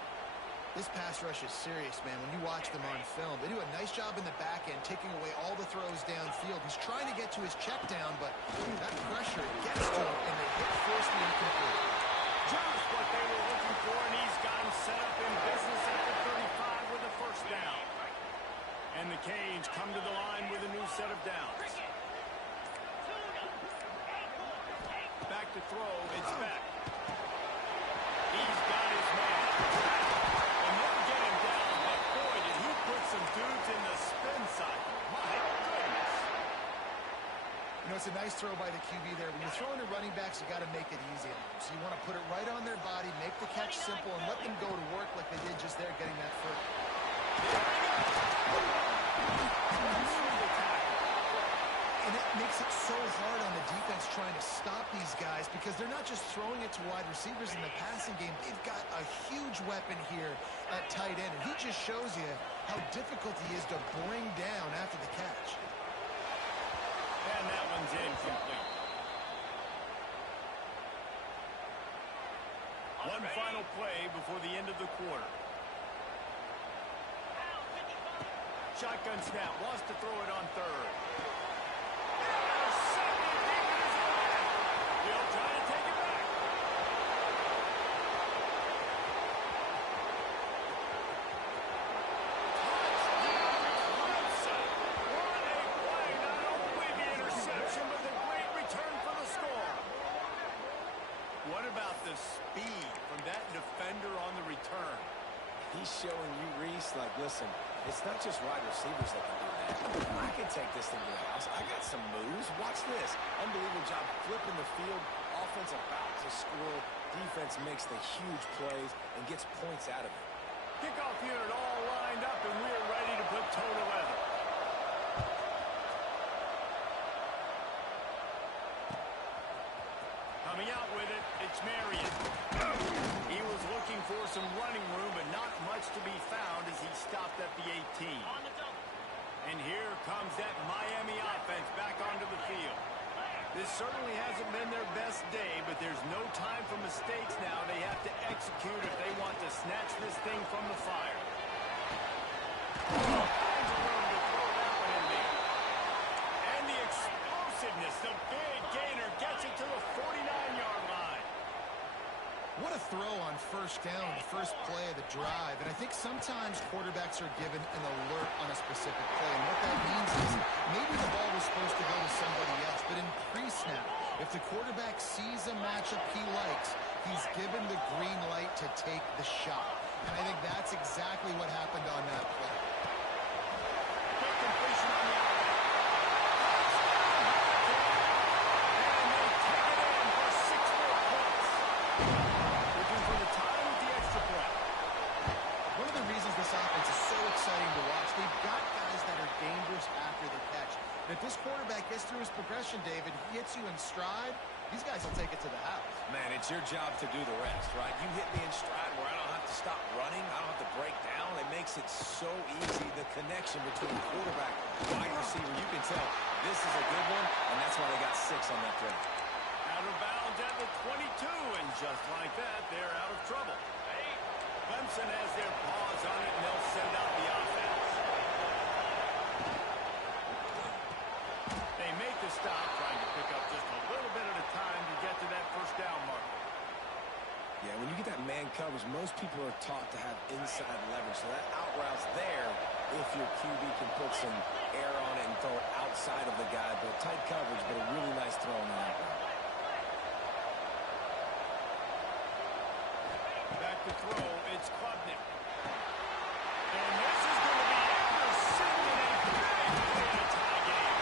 This pass rush is serious, man. When you watch them on film, they do a nice job in the back end, taking away all the throws downfield. He's trying to get to his check down, but that pressure gets to him, and they hit force the incomplete. Just what they were looking for, and he's got him set up in business at the 35 with a first down. And the Canes come to the line with a new set of downs. Back to throw, it's back. He's got his man. And they'll get him down, but boy, did he put some dudes in the spin cycle. My goodness. You know, it's a nice throw by the QB there. When you're throwing to running backs, you got to make it easy on them. So you want to put it right on their body, make the catch simple, and let them go to work like they did just there, getting that first. And it makes it so hard on the defense trying to stop these guys because they're not just throwing it to wide receivers in the passing game. They've got a huge weapon here at tight end, and he just shows you how difficult he is to bring down after the catch. And that one's incomplete. One final play before the end of the quarter. shotgun snap. Wants to throw it on third. Intercepted deep in his own end. He'll try to take it back. Touchdown, Clemson. What a play. Not only the interception, but the great return for the score. What about the speed from that defender on the return? He's showing you, Reese, like, listen, it's not just wide receivers that can do that. I can take this thing to the house. I got some moves. Watch this. Unbelievable job flipping the field. Offense about to score. Defense makes the huge plays and gets points out of it. Kickoff unit all lined up, and we're ready to put toe to leather. Coming out with it, it's Marion. He was looking for some running room, but not much to be found as he stopped at the 18. And here comes that Miami offense back onto the field. This certainly hasn't been their best day, but there's no time for mistakes now. They have to execute if they want to snatch this thing from the fire. All kinds of room to throw that one in there. And the explosiveness, the big gainer gets it to the 49-yard line. What a throw on first down, the first play of the drive. And I think sometimes quarterbacks are given an alert on a specific play. And what that means is maybe the ball was supposed to go to somebody else. But in pre-snap, if the quarterback sees a matchup he likes, he's given the green light to take the shot. And I think that's exactly what happened on that play. Quick completion on the outlet. And they take it in for 6 more points. Looking for the tie with the extra point. One of the reasons this offense is so exciting to watch, they've got guys that are dangerous after the catch. And if this quarterback gets through his progression, David, he hits you in stride, these guys will take it to the house. Man, it's your job to do the rest, right? You hit me in stride where I don't have to stop running. I don't have to break down. It makes it so easy, the connection between quarterback and wide receiver. You can tell this is a good one, and that's why they got 6 on that throw. Out of bounds at the 22, and just like that, they're out of trouble. Clemson has their paws on it, and they'll send out the offense. They make the stop, trying to pick up just a little bit at a time to get to that first down marker. Yeah, when you get that man coverage, most people are taught to have inside leverage. So that out route's there if your QB can put some air on it and throw it outside of the guy. But tight coverage, but a really nice throw on that route. Back to throw, it's Klubnik. And this is going to be intercepted, a big play in a tie game.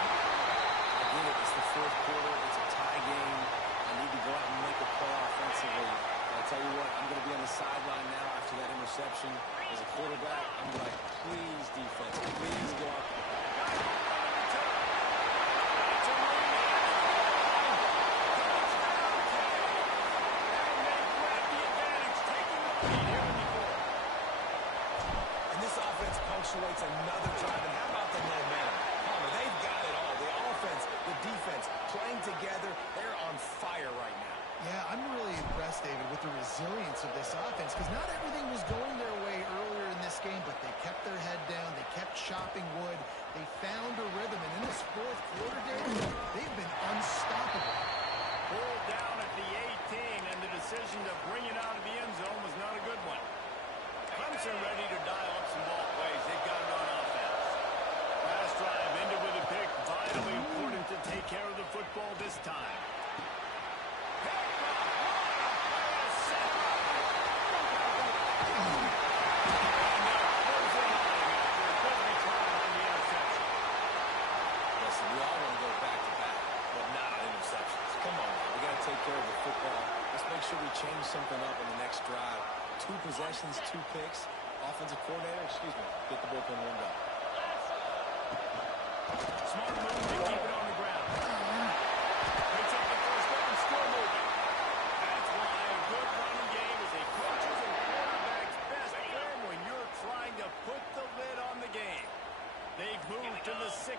I get it. It's the 4th quarter. It's a tie game. I need to go out and make a play offensively. I'll tell you what, I'm going to be on the sideline now after that interception. As a quarterback, I'm like, please, defense, please go out. And this offense punctuates another drive. And how about the momentum? Palmer, they've got it all. The offense, the defense, playing together. They're on fire right now. Yeah, I'm really impressed, David, with the resilience of this offense, because not everything was going their way earlier in this game, but they kept their head down, they kept chopping wood, they found a rhythm, and in this 4th quarter, David, they've been unstoppable. Pulled down at the 18, and the decision to bring it out of the end zone was not a good one. Clemson ready to dial up some ball plays. They've got it on offense. Last drive ended with a pick. Vitally important to take care of the football this time. We change something up on the next drive. 2 possessions, 2 picks. Offensive coordinator, get the bullpen warmed up. Smart move to keep it on the ground. Picks up the first down, still moving. That's why a good running game is a coach's and quarterback's best friend when you're trying to put the lid on the game. They've moved to the 16.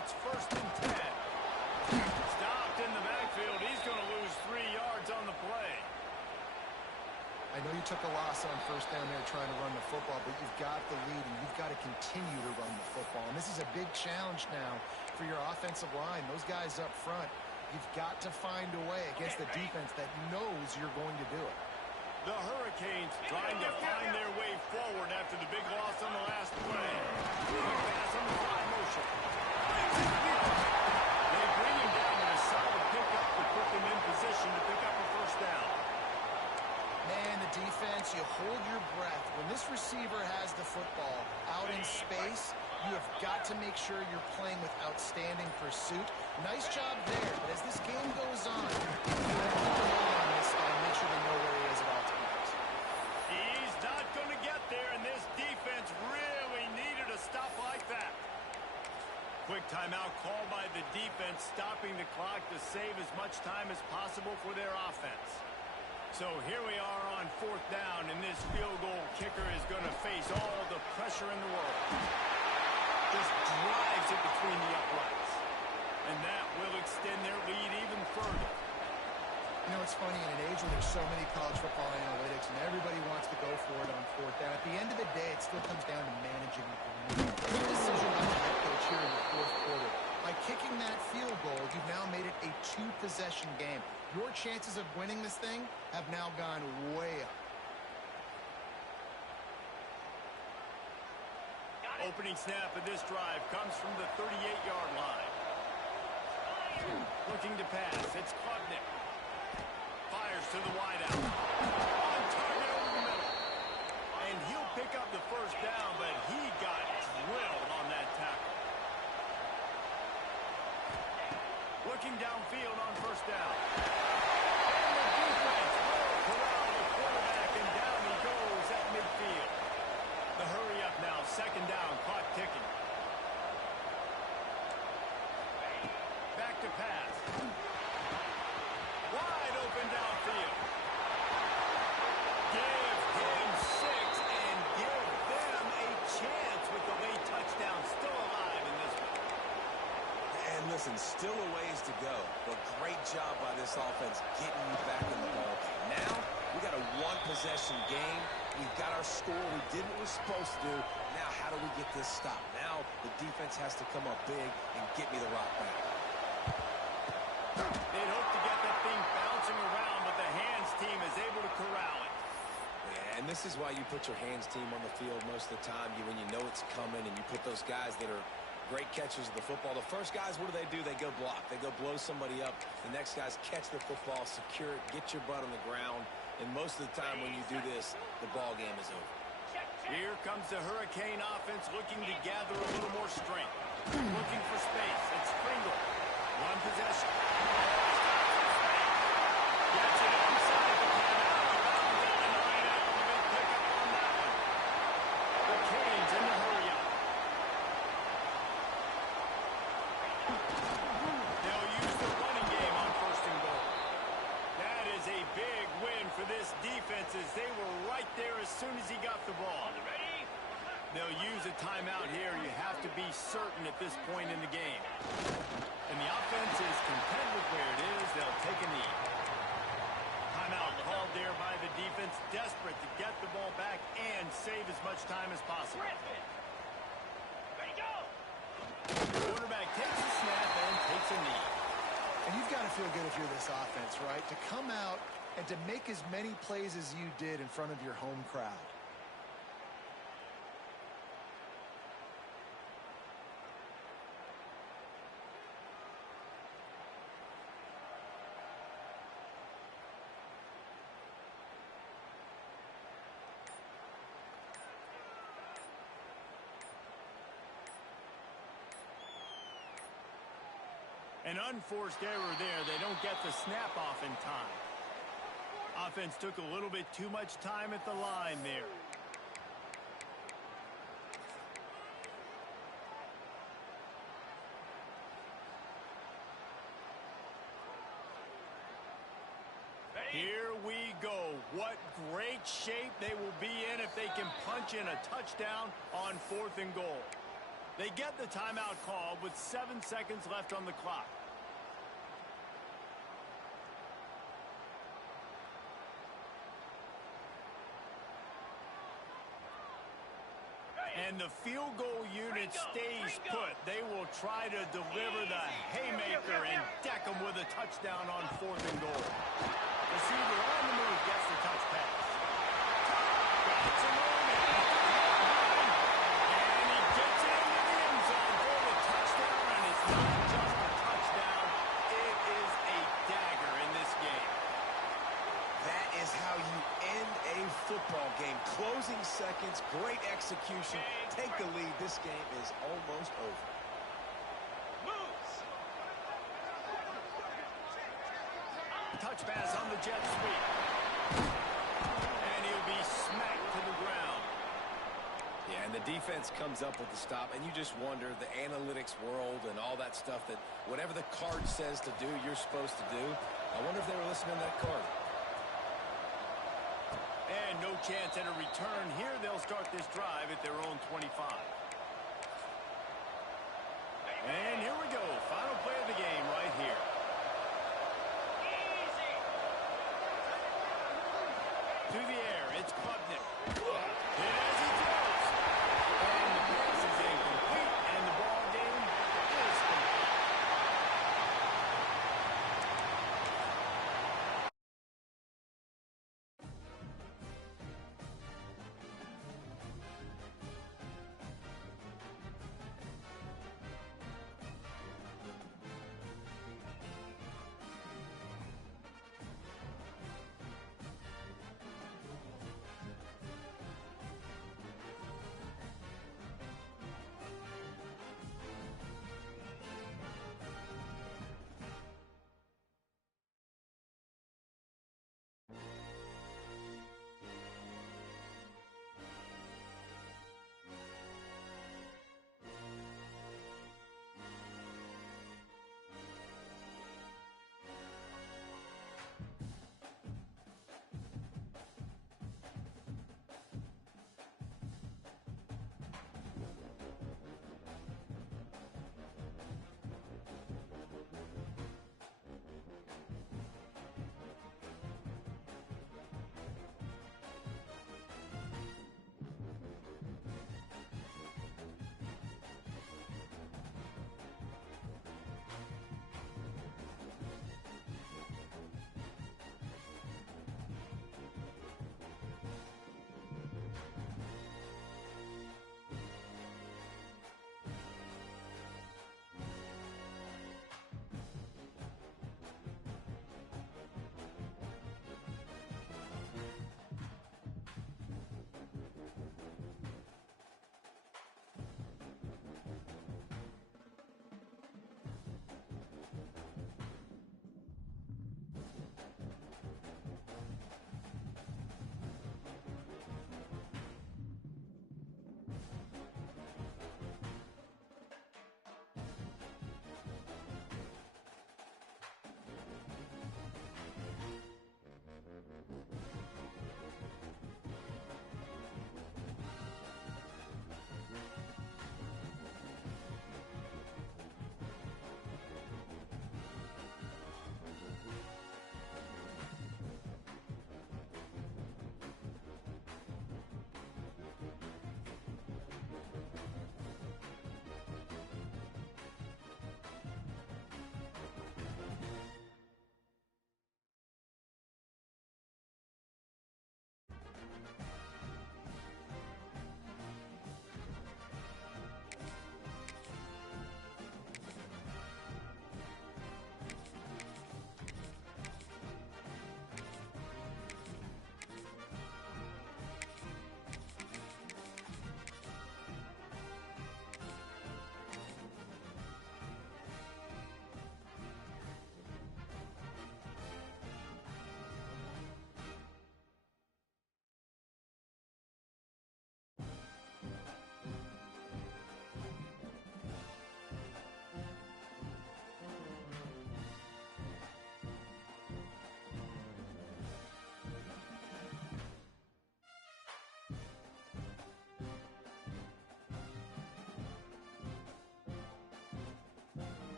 It's 1st and 10. Stopped in the backfield. He's going to lose 3 yards on the play. I know you took a loss on first down there trying to run the football, but you've got the lead, and you've got to to continue to run the football. And this is a big challenge now for your offensive line. Those guys up front, you've got to find a way against the defense that knows you're going to do it. The Hurricanes trying to find their way forward after the big loss on the last play. Pass on the fly motion. They bring him down with a solid pickup to put them in position to pick up a first down. Man, the defense, you hold your breath. When this receiver has the football out in space, you have got to make sure you're playing with outstanding pursuit. Nice job there, but as this game goes on, you have to keep an eye on this guy and make sure they know where he is at all times. He's not going to get there, and this defense really needed a stop like that. Quick timeout called by the defense, stopping the clock to save as much time as possible for their offense. So here we are on fourth down, and this field goal kicker is going to face all the pressure in the world. Just drives it between the uprights. And that will extend their lead even further. You know, it's funny, in an age when there's so many college football analytics and everybody wants to go for it on fourth down, at the end of the day, it still comes down to managing the game. Good decision by the head coach here in the fourth quarter. By kicking that field goal, you've now made it a two-possession game. Your chances of winning this thing have now gone way up. Opening snap of this drive comes from the 38-yard line. Looking to pass. It's Klubnik. Fires to the wideout. On target over the middle. And he'll pick up the first down, but he got drilled on that tackle. Looking downfield on first down. And the defense will corral the quarterback, and down he goes at midfield. The hurry up now, second down, clock ticking. Back to pass. Wide open downfield. Give him 6 and give them a chance with the late touchdown. Still alive in this one. And listen, still a ways to go, but great job by this offense getting you back in the ballgame. Now, we got a one-possession game. We've got our score. We did what we're supposed to do. Now, how do we get this stop? Now, the defense has to come up big and get me the rock back. They'd hope to get that thing bouncing around, but the hands team is able to corral it. Yeah, and this is why you put your hands team on the field most of the time. When you know it's coming, and you put those guys that are great catchers of the football. The first guys, what do? They go block. They go blow somebody up. The next guys catch the football, secure it, get your butt on the ground. And most of the time when you do this, the ball game is over. Here comes the Hurricane offense looking to gather a little more strength. Looking for space. It's Pringle. One possession. Gets it inside the 10. Bounds at the 9. A big pickup on that one. The Canes in the hurry up. They'll use the running game on first and goal. That is a big win for this defense, as they were right there as soon as he got the ball. They'll use a timeout here. You have to be certain at this point in the game. And the offense is content with where it is. They'll take a knee. Timeout called there by the defense, desperate to get the ball back and save as much time as possible. The quarterback takes a snap and takes a knee. And you've got to feel good if you're this offense, right? To come out and to make as many plays as you did in front of your home crowd. An unforced error there. They don't get the snap off in time. Offense took a little bit too much time at the line there. Here we go. What great shape they will be in if they can punch in a touchdown on fourth and goal. They get the timeout called with 7 seconds left on the clock. And when the field goal unit stays put, they will try to deliver the haymaker and deck them with a touchdown on 4th and goal. Receiver on the move gets the touch pass. Gets him on it. And he gets it into the end zone for the touchdown, and it's not just a touchdown. It is a dagger in this game. That is how you end a football game. Closing seconds, great execution. Take the lead. This game is almost over. Touch pass on the jet sweep. And he'll be smacked to the ground. Yeah, and the defense comes up with the stop, and you just wonder, the analytics world and all that stuff, that whatever the card says to do, you're supposed to do. I wonder if they were listening to that card. And no chance at a return here. They'll start this drive at their own 25. And here we go. Final play of the game right here. To the air, it's Klubnik. And as he throws, and the pass is incomplete, and the ball game is complete.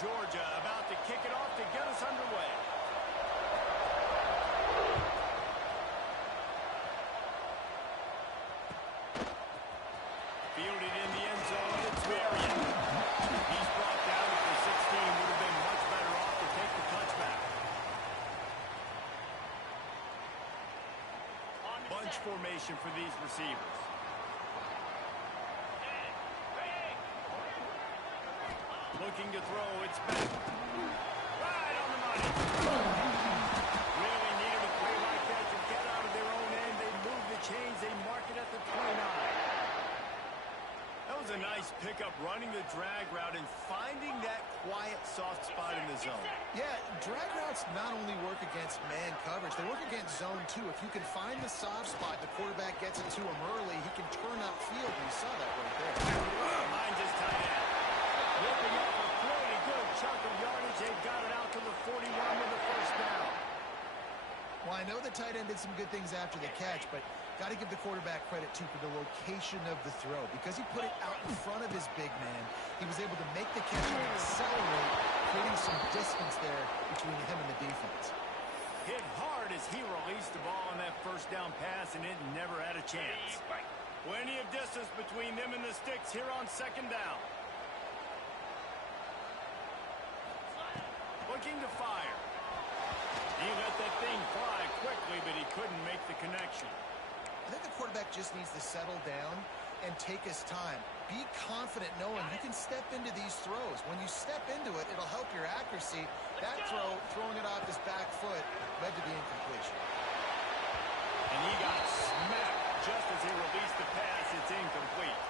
Georgia about to kick it off to get us underway. Fielded in the end zone, it's Marion. He's brought down at the 16. Would have been much better off to take the touchback. Bunch formation for these receivers. Looking to throw, it's back. Right on the money. Really needed a play like that to get out of their own end. They move the chains, they mark it at the 29. That was a nice pickup, running the drag route and finding that quiet, soft spot in the zone. Yeah, drag routes not only work against man coverage, they work against zone too. If you can find the soft spot, the quarterback gets it to him early, he can turn upfield, and you saw that right there. Mine just tight end. Ripping up a pretty good chunk of yardage. They got it out to the 41 with the first down. Well, I know the tight end did some good things after the catch, but got to give the quarterback credit, too, for the location of the throw. Because he put it out in front of his big man, he was able to make the catch and accelerate, creating some distance there between him and the defense. Hit hard as he released the ball on that first down pass, and it never had a chance. Plenty of distance between them and the sticks here on second down. Looking to fire. He let that thing fly quickly, but he couldn't make the connection. I think the quarterback just needs to settle down and take his time. Be confident knowing you can step into these throws. When you step into it, it'll help your accuracy. That throw, throwing it off his back foot, led to the incompletion. And he got smacked just as he released the pass. It's incomplete.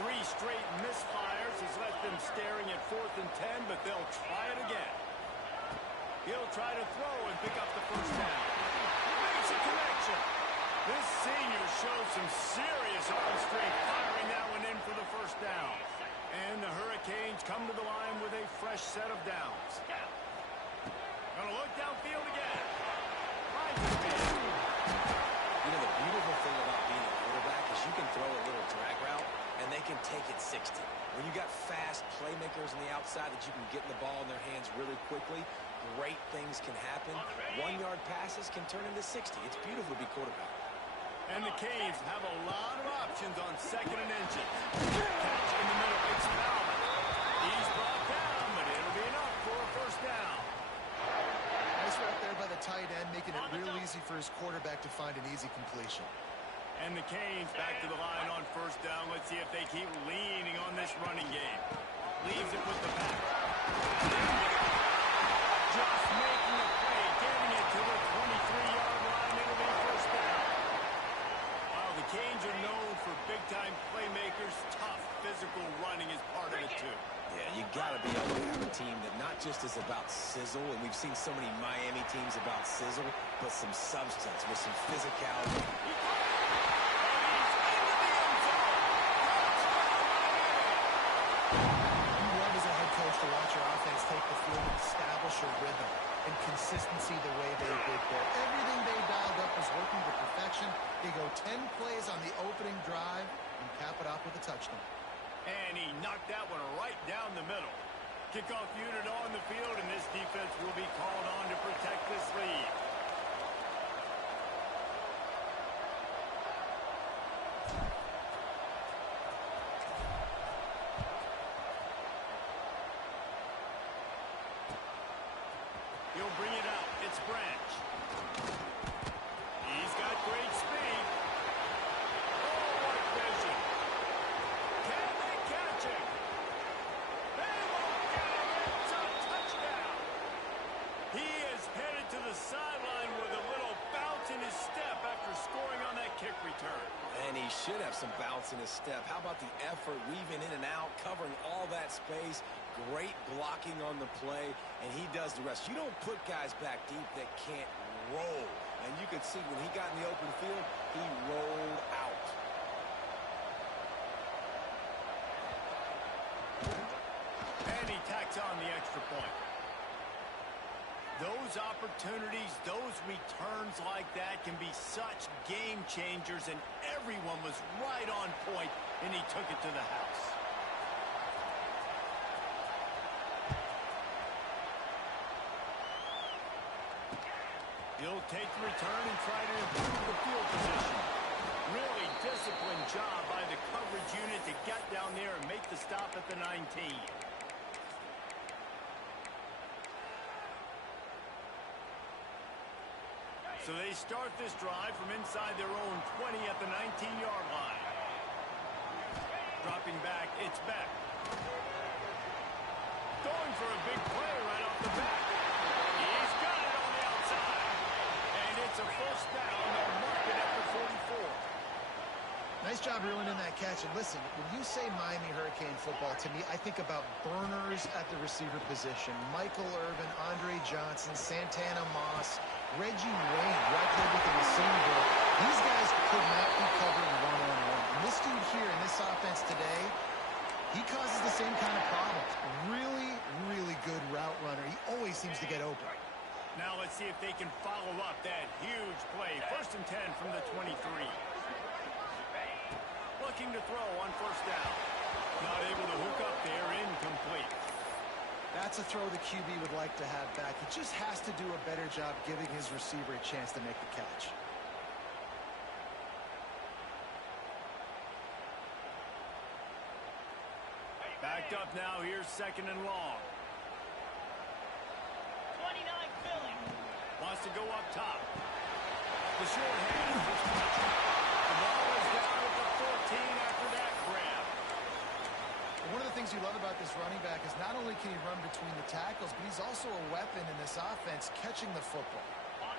3 straight misfires has left them staring at 4th and 10, but they'll try it again. He'll try to throw and pick up the first down. Makes a connection. This senior shows some serious arm strength, firing that one in for the first down. And the Hurricanes come to the line with a fresh set of downs. Gonna look downfield again. Finds his man. You know, the beautiful thing about being a quarterback is you can throw a little drag route, and they can take it 60. When you got fast playmakers on the outside that you can get the ball in their hands really quickly, great things can happen. 1-yard passes can turn into 60. It's beautiful to be quarterback. And the Canes have a lot of options on 2nd and inches. Catch in the middle. It's Bauman. He's brought down, but it'll be enough for a first down. Nice route there by the tight end, making it real easy for his quarterback to find an easy completion. And the Canes back to the line on first down. Let's see if they keep leaning on this running game. Leaves it with the back. Just making a play, getting it to the 23-yard line. It'll be first down. While the Canes are known for big-time playmakers, tough physical running is part of it, too. Yeah, you got to be able to have a team that not just is about sizzle, and we've seen so many Miami teams about sizzle, but some substance with some physicality. To watch your offense take the field and establish a rhythm and consistency the way they did there. Everything they dialed up was working to perfection. They go 10 plays on the opening drive and cap it off with a touchdown. And he knocked that one right down the middle. Kickoff unit on the field, and this defense will be called on to protect this lead. He'll bring it out. It's Branch. He's got great speed. Oh, what vision. Can they catch him? They won't get him. It's a touchdown. He is headed to the sideline with a little bounce in his step after scoring on that kick return. And he should have some bounce in his step. How about the effort, weaving in and out, covering all that space. Great blocking on the play, and he does the rest. You don't put guys back deep that can't roll. And you could see when he got in the open field, he rolled out. And he tacks on the extra point. Those opportunities, those returns like that can be such game changers, and everyone was right on point, and he took it to the house. He'll take the return and try to improve the field position. Really disciplined job by the coverage unit to get down there and make the stop at the 19. So they start this drive from inside their own 20 at the 19-yard line. Dropping back, it's Beck. Going for a big play right off the bat. He's got it on the outside. And it's a first down. They'll mark it at the 44. Nice job reeling in that catch. And listen, when you say Miami Hurricane football, to me, I think about burners at the receiver position. Michael Irvin, Andre Johnson, Santana Moss, Reggie Wayne right there with the receiver. These guys could not be covered one-on-one. And this dude here in this offense today, he causes the same kind of problems. Really, really good route runner. He always seems to get open. Now let's see if they can follow up that huge play. 1st and 10 from the 23. Looking to throw on first down. Not able to hook up there, incomplete. That's a throw the QB would like to have back. He just has to do a better job giving his receiver a chance to make the catch. Backed up now, here's 2nd and long. 29 Philly. Wants to go up top. The short hand. The ball is down at the 14 after that grab. One of the things you love about this running back is not only can he run between the tackles, but he's also a weapon in this offense catching the football.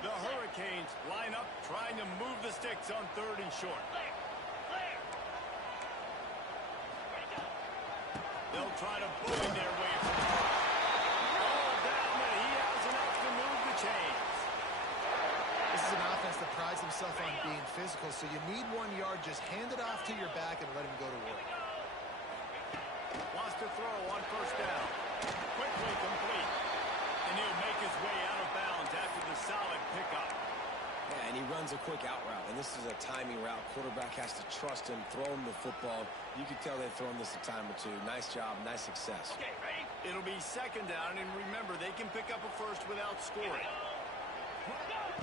The Hurricanes line up trying to move the sticks on 3rd and short. They'll try to bully their way from the ball down, and he has enough to move the chains. This is an offense that prides himself on being physical, so you need 1 yard, just hand it off to your back and let him go to work. Wants to throw on first down. Quickly complete. And he'll make his way out of bounds after the solid pickup. Yeah, and he runs a quick out route, and this is a timing route. Quarterback has to trust him, throw him the football. You can tell they've thrown this a time or two. Nice job, nice success. Okay, ready? It'll be 2nd down, and remember, they can pick up a first without scoring.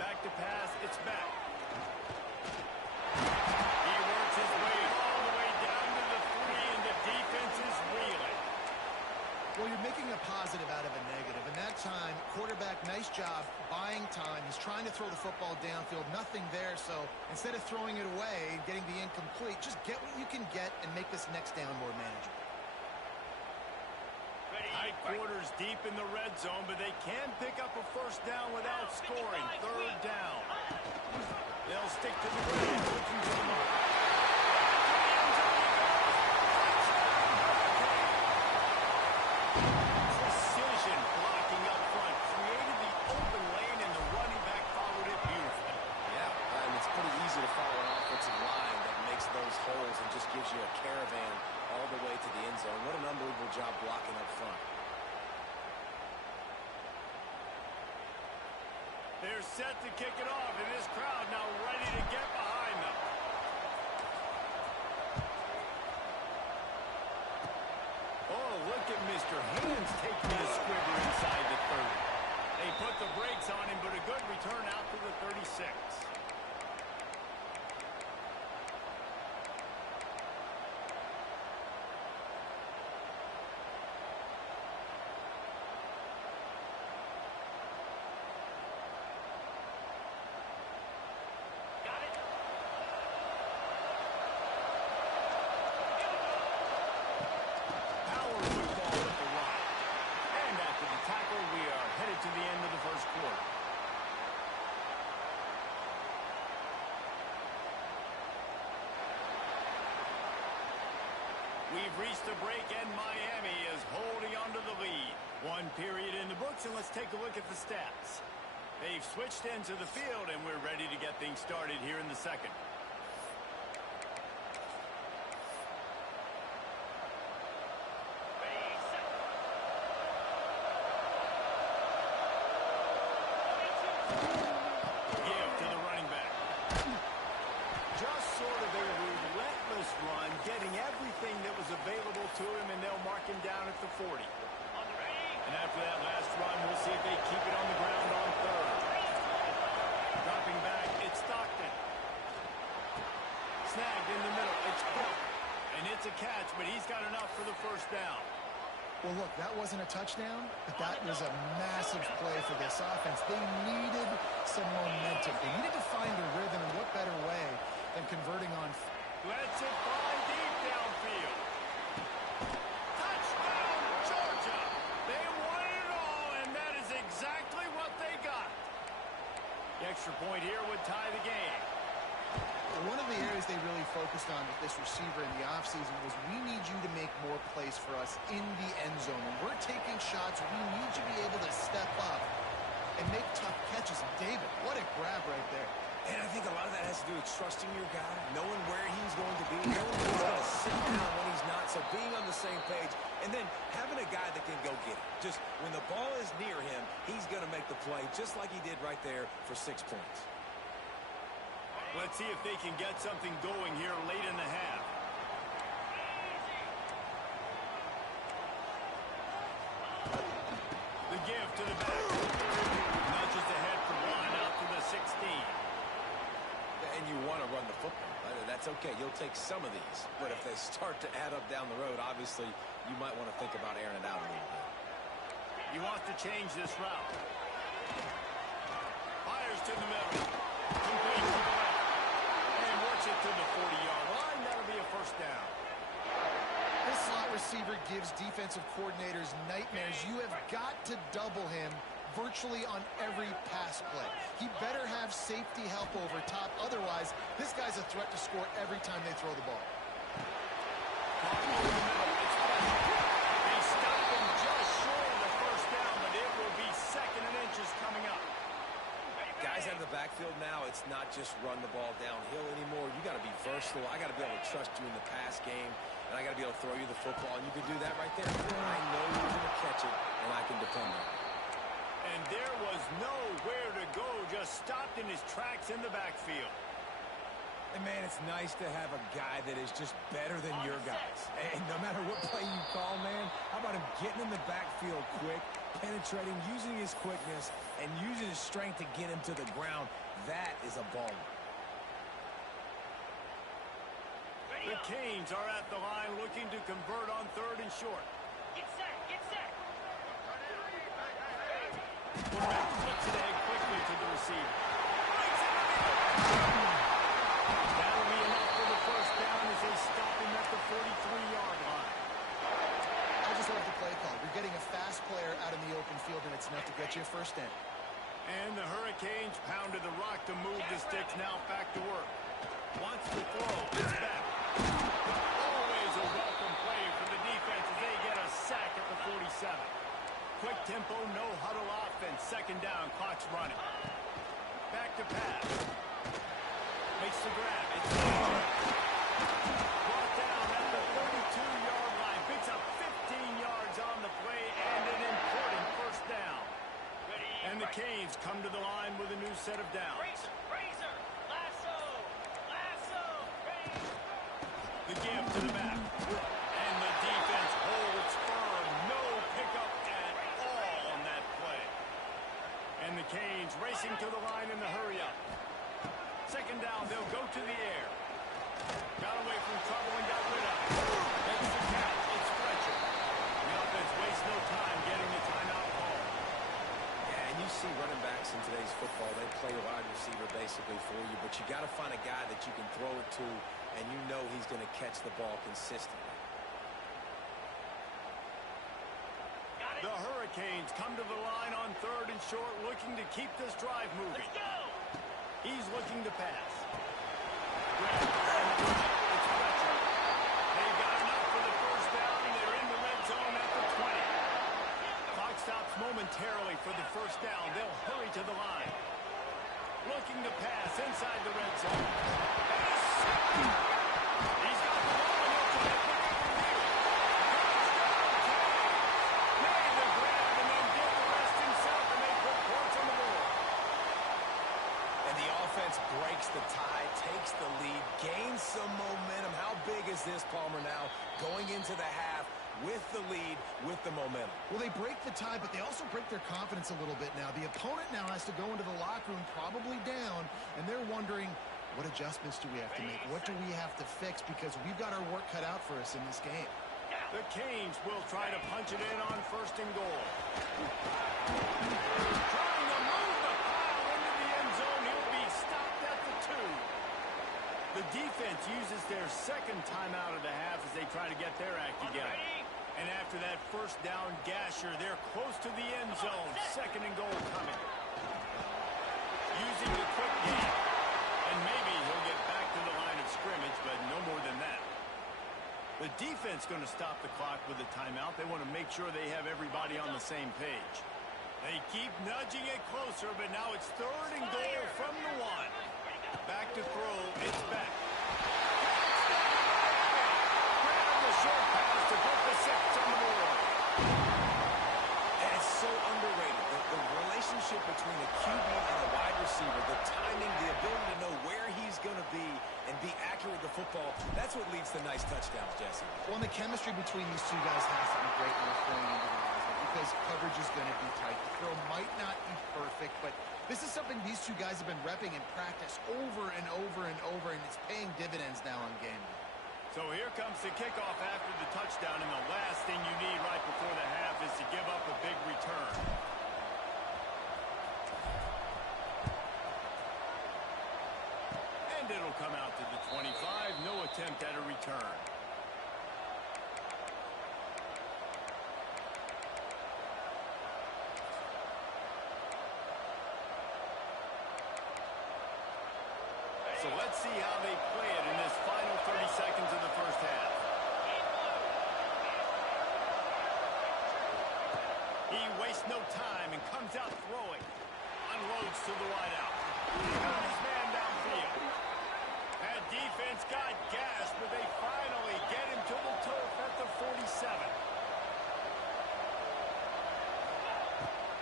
Back to pass, it's back. He works his way all the way down to the 3, and the defense is reeling. Well, you're making a positive out of a negative. And that time, quarterback, nice job buying time. He's trying to throw the football downfield. Nothing there. So instead of throwing it away and getting the incomplete, just get what you can get and make this next down more manageable. High quarters deep in the red zone, but they can pick up a first down without scoring. 3rd down. They'll stick to the ground, looking for the mark. Precision blocking up front. Created the open lane, and the running back followed it beautifully. Yeah, and it's pretty easy to follow an offensive line that makes those holes and just gives you a caravan all the way to the end zone. What an unbelievable job blocking up front. They're set to kick it off, and this crowd now ready to get behind them. Oh, look at Mr. Haynes taking the squibber inside the 30. They put the brakes on him, but a good return out to the 36. To the end of the first quarter. We've reached a break, and Miami is holding on to the lead. 1 period in the books, and let's take a look at the stats. They've switched into the field, and we're ready to get things started here in the 2nd. Available to him, and they'll mark him down at the 40. And after that last run, we'll see if they keep it on the ground on 3rd. Dropping back, it's Stockton. Snagged in the middle, it's Cook. And it's a catch, but he's got enough for the first down. Well, look, that wasn't a touchdown, but that was a massive play for this offense. They needed some momentum. They needed to find a rhythm, and what better way than converting on... Lets it fly deep downfield. Touchdown, Georgia! They won it all, and that is exactly what they got. The extra point here would tie the game. One of the areas they really focused on with this receiver in the offseason was we need you to make more plays for us in the end zone. When we're taking shots, we need you to be able to step up and make tough catches. And David, what a grab right there. And I think a lot of that has to do with trusting your guy, knowing where he's going to be, knowing when he's going to sit down when he's not, so being on the same page, and then having a guy that can go get it. Just when the ball is near him, he's going to make the play, just like he did right there for 6 points. Let's see if they can get something going here late in the half. The give to the back. Nudges ahead for one out to the 16. And you want to run the football. That's okay. You'll take some of these. But if they start to add up down the road, obviously, you might want to think about airing it out a little bit. He wants to change this route. Fires to the middle. Complete to the left. And works it to the 40-yard line. That'll be a first down. This slot receiver gives defensive coordinators nightmares. You have got to double him virtually on every pass play. He better have safety help over top. Otherwise, this guy's a threat to score every time they throw the ball. They stop him just short of the first down, but it will be 2nd and inches coming up. Guys out of the backfield now, it's not just run the ball downhill anymore. You got to be versatile. I got to be able to trust you in the pass game, and I got to be able to throw you the football, and you can do that right there. I know you're going to catch it, and I can depend on it. And there was nowhere to go, just stopped in his tracks in the backfield. And, man, it's nice to have a guy that is just better than your guys. And no matter what play you call, man, how about him getting in the backfield quick, penetrating, using his quickness, and using his strength to get him to the ground? That is a baller. The Canes are at the line looking to convert on 3rd and short. Get set, get set. Quarterback flips it ahead quickly to the receiver. That'll be enough for the first down as they stop him at the 43-yard line. I just love the play call. You're getting a fast player out in the open field, and it's enough to get you a first down. And the Hurricanes pounded the rock to move the sticks. Now back to work. Wants to throw. It's back. Always a welcome play for the defense as they get a sack at the 47. Quick tempo, no huddle offense. 2nd down, clock's running. Back to pass. Makes the grab. It's brought down at the 32-yard line. Picks up 15 yards on the play and an important first down. And the Canes come to the line with a new set of downs. Razor, lasso, lasso, razor. The give to the back. And the defense holds firm. No pickup at all on that play. And the Canes racing to the line in the hurry-up. 2nd down, they'll go to the air. Got away from trouble and got rid of it. Makes the catch. It's Fletcher. The offense wastes no time getting the timeout call. Yeah, and you see running backs in today's football, they play a wide receiver basically for you, but you got to find a guy that you can throw it to, and you know he's going to catch the ball consistently. The Hurricanes come to the line on 3rd and short, looking to keep this drive moving. Let's go. He's looking to pass. It's Fletcher. They've got enough for the first down. They're in the red zone at the 20. Clock stops momentarily for the first down. They'll hurry to the line. Looking to pass inside the red zone. And a sack. He's got the ball and he'll try to pick up from here. Made the grab and then did the rest himself, and they put points on the board. And the offense breaks breaks the tie, takes the lead, gains some momentum. How big is this, Palmer, now going into the half with the lead, with the momentum? Well, they break the tie, but they also break their confidence a little bit now. The opponent now has to go into the locker room probably down, and they're wondering, what adjustments do we have to make? What do we have to fix? Because we've got our work cut out for us in this game. The Canes will try to punch it in on 1st and goal. Trying to move the pile into the end zone. He'll be stopped at the 2. The defense uses their second timeout of the half as they try to get their act together. And after that first down gasher, they're close to the end zone. 2nd and goal coming. Using the quick game. And maybe he'll get back to the line of scrimmage, but no more than that. The defense going to stop the clock with a timeout. They want to make sure they have everybody on the same page. They keep nudging it closer, but now it's 3rd and goal from the 1. Back to throw. It's back. Grab the short pass to put the 6 on the board. And it's so underrated. The relationship between a QB and a wide receiver, the timing, the ability to know where he's going to be and be accurate with the football, that's what leads to nice touchdowns, Jesse. Well, and the chemistry between these two guys has to be great when they're throwing into the end zone because coverage is going to be tight. The throw might not be perfect, but this is something these two guys have been repping in practice over and over and over, and it's paying dividends now on game day. So here comes the kickoff after the touchdown, and the last thing you need right before the half is to give up a big return. And it'll come out to the 25. No attempt at a return. So let's see how they play it in this final 30 seconds of the first half. He wastes no time and comes out throwing. Unloads to the wideout. Got his man downfield. That defense got gas, but they finally get him to the turf at the 47.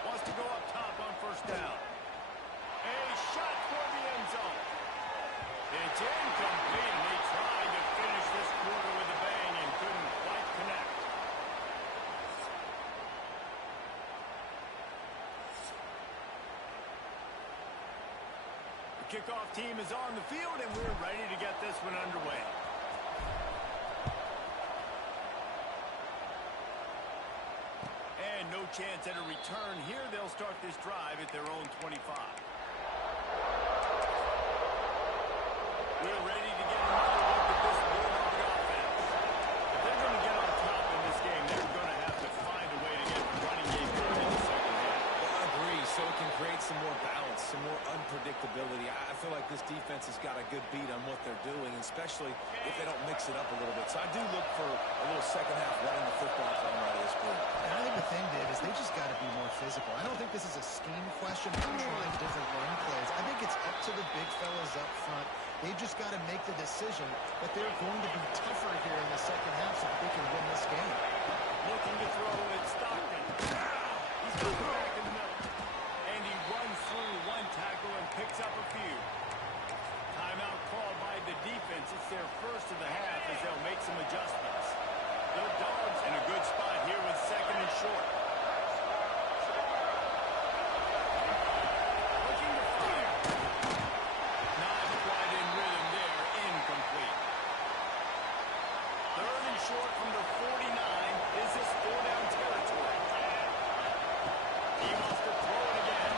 Wants to go up top on 1st down. A shot toward the end zone. It's incomplete, and they tried to finish this quarter with a bang and couldn't quite connect. The kickoff team is on the field, and we're ready to get this one underway. And no chance at a return here. They'll start this drive at their own 25. We're ready to get another look at this Bulldog offense. If they're going to get on top in this game, they're going to have to find a way to get the running game going in the second half. I agree, so it can create some more balance, some more unpredictability. I feel like this defense has got a good beat on what they're doing, especially if they don't mix it up a little bit. So I do look for a little second half running the football from out of this group. And I think the thing, Dave, is they just got to be more physical. I don't think this is a scheme question of trying different run plays. I think it's up to the big fellas up front. They've just got to make the decision that they're going to be tougher here in the second half so that they can win this game. Looking to throw it, Stockton. He's got the back in the middle. And he runs through one tackle and picks up a few. Timeout called by the defense. It's their first of the half as they'll make some adjustments. The Dogs in a good spot here with 2nd and short. Looking to fire. Not quite in rhythm there. Incomplete. 3rd and short from the 49. Is this 4-down territory? He wants to throw it again.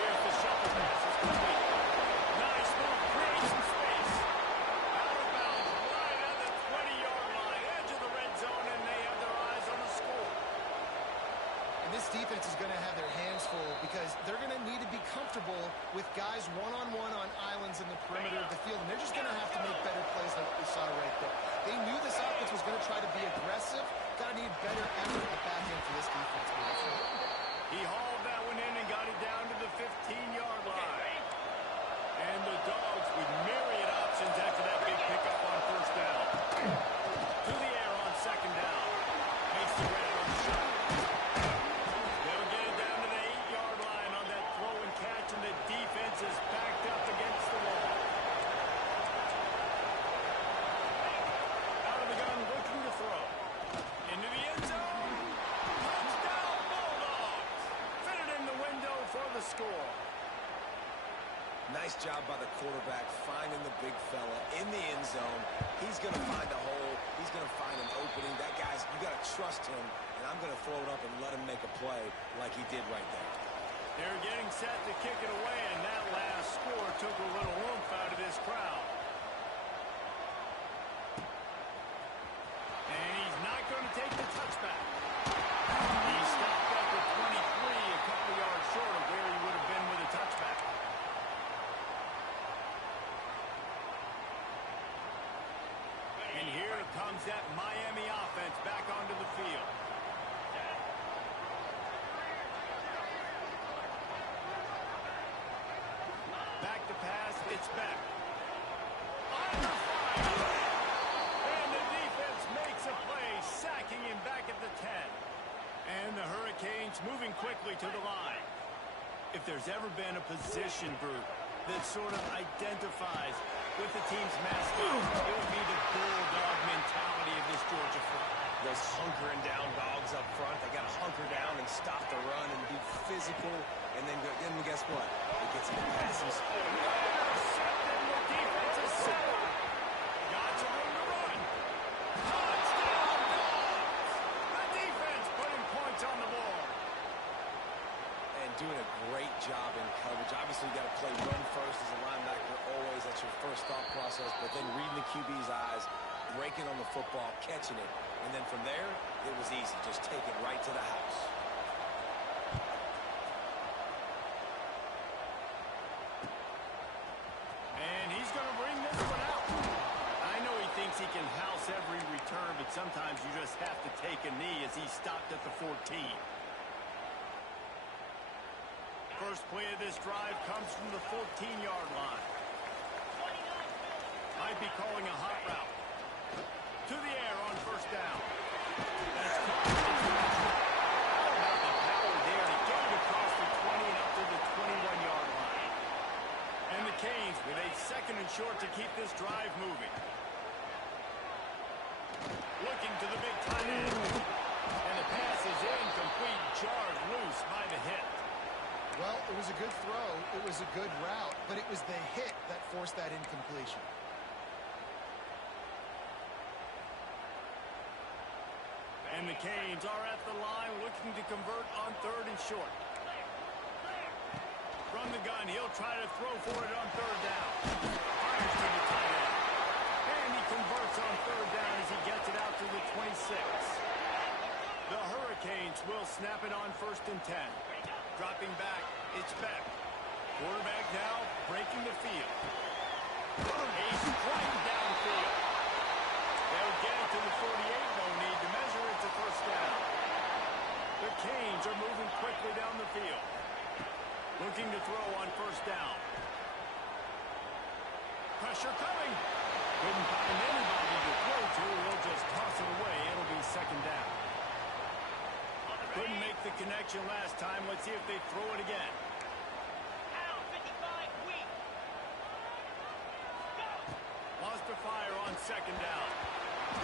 Here's the shuffle pass. It's complete. Nice move. Create some space. Out of bounds. Right at the 20-yard line. Edge of the red zone, and they have their eyes on the score. And this defense is going to have their hands full because they're going to need to be comfortable with guys one-on-one on islands in the perimeter of the field, and they're just going to have to make better plays than what we saw right there. They knew this offense was going to try to be aggressive. Got to need better effort at the back end for this defense. He hauled that one in and got it down to the 15-yard line. And the Dogs with myriad options after that big pickup on 1st down. To the air on 2nd down. Makes the red run shot. They'll get it down to the 8-yard line on that throw and catch, and the defense is backed up against the wall. Nice job by the quarterback finding the big fella in the end zone. He's going to find a hole. He's going to find an opening. That guy's, you got to trust him, and I'm going to throw it up and let him make a play like he did right there. They're getting set to kick it away, and that last score took a little oomph out of this crowd. And he's not going to take the touchback. He stopped at the 23, a couple yards short of where he would have been with a touchback. And here comes that Miami offense back onto the field. Back to pass, it's back. Under fire! And the defense makes a play, sacking him back at the 10. And the Hurricanes moving quickly to the line. If there's ever been a position group that sort of identifies with the team's mascot, it would be the bulldog mentality of this Georgia front. Those hunkering down dogs up front, they got to hunker down and stop the run and be physical. And then guess what? It gets into passes. Intercepted with defensive center. Got some room to run. Touchdown, Dogs! The defense putting points on the board. And doing a great job in coverage. Obviously, you got to play run first as a linebacker always. That's your first thought process. But then reading the QB's eyes, breaking on the football, catching it. And then from there, it was easy. Just take it right to the house. And he's going to bring this one out. I know he thinks he can house every return, but sometimes you just have to take a knee as he stopped at the 14. First play of this drive comes from the 14-yard line. Might be calling a hot route. To the air on first down. That's caught. How about the power there to get it across the 20 and up to the 21-yard line. And the Canes with a second and short to keep this drive moving. Looking to the big tight end. And the pass is incomplete, jarred loose by the hit. Well, it was a good throw. It was a good route, but it was the hit that forced that incompletion. And the Canes are at the line looking to convert on third and short. From the gun, he'll try to throw for it on third down. Fires to the tight end. And he converts on third down as he gets it out to the 26. The Hurricanes will snap it on first and 10. Dropping back, it's Beck. Quarterback now breaking the field. A strike downfield. They'll get it to the 48, no need to measure it to first down. The Canes are moving quickly down the field. Looking to throw on first down. Pressure coming. Couldn't find anybody to throw to. He'll just toss it away. It'll be second down. Couldn't make the connection last time. Let's see if they throw it again. Lost a fire on second down.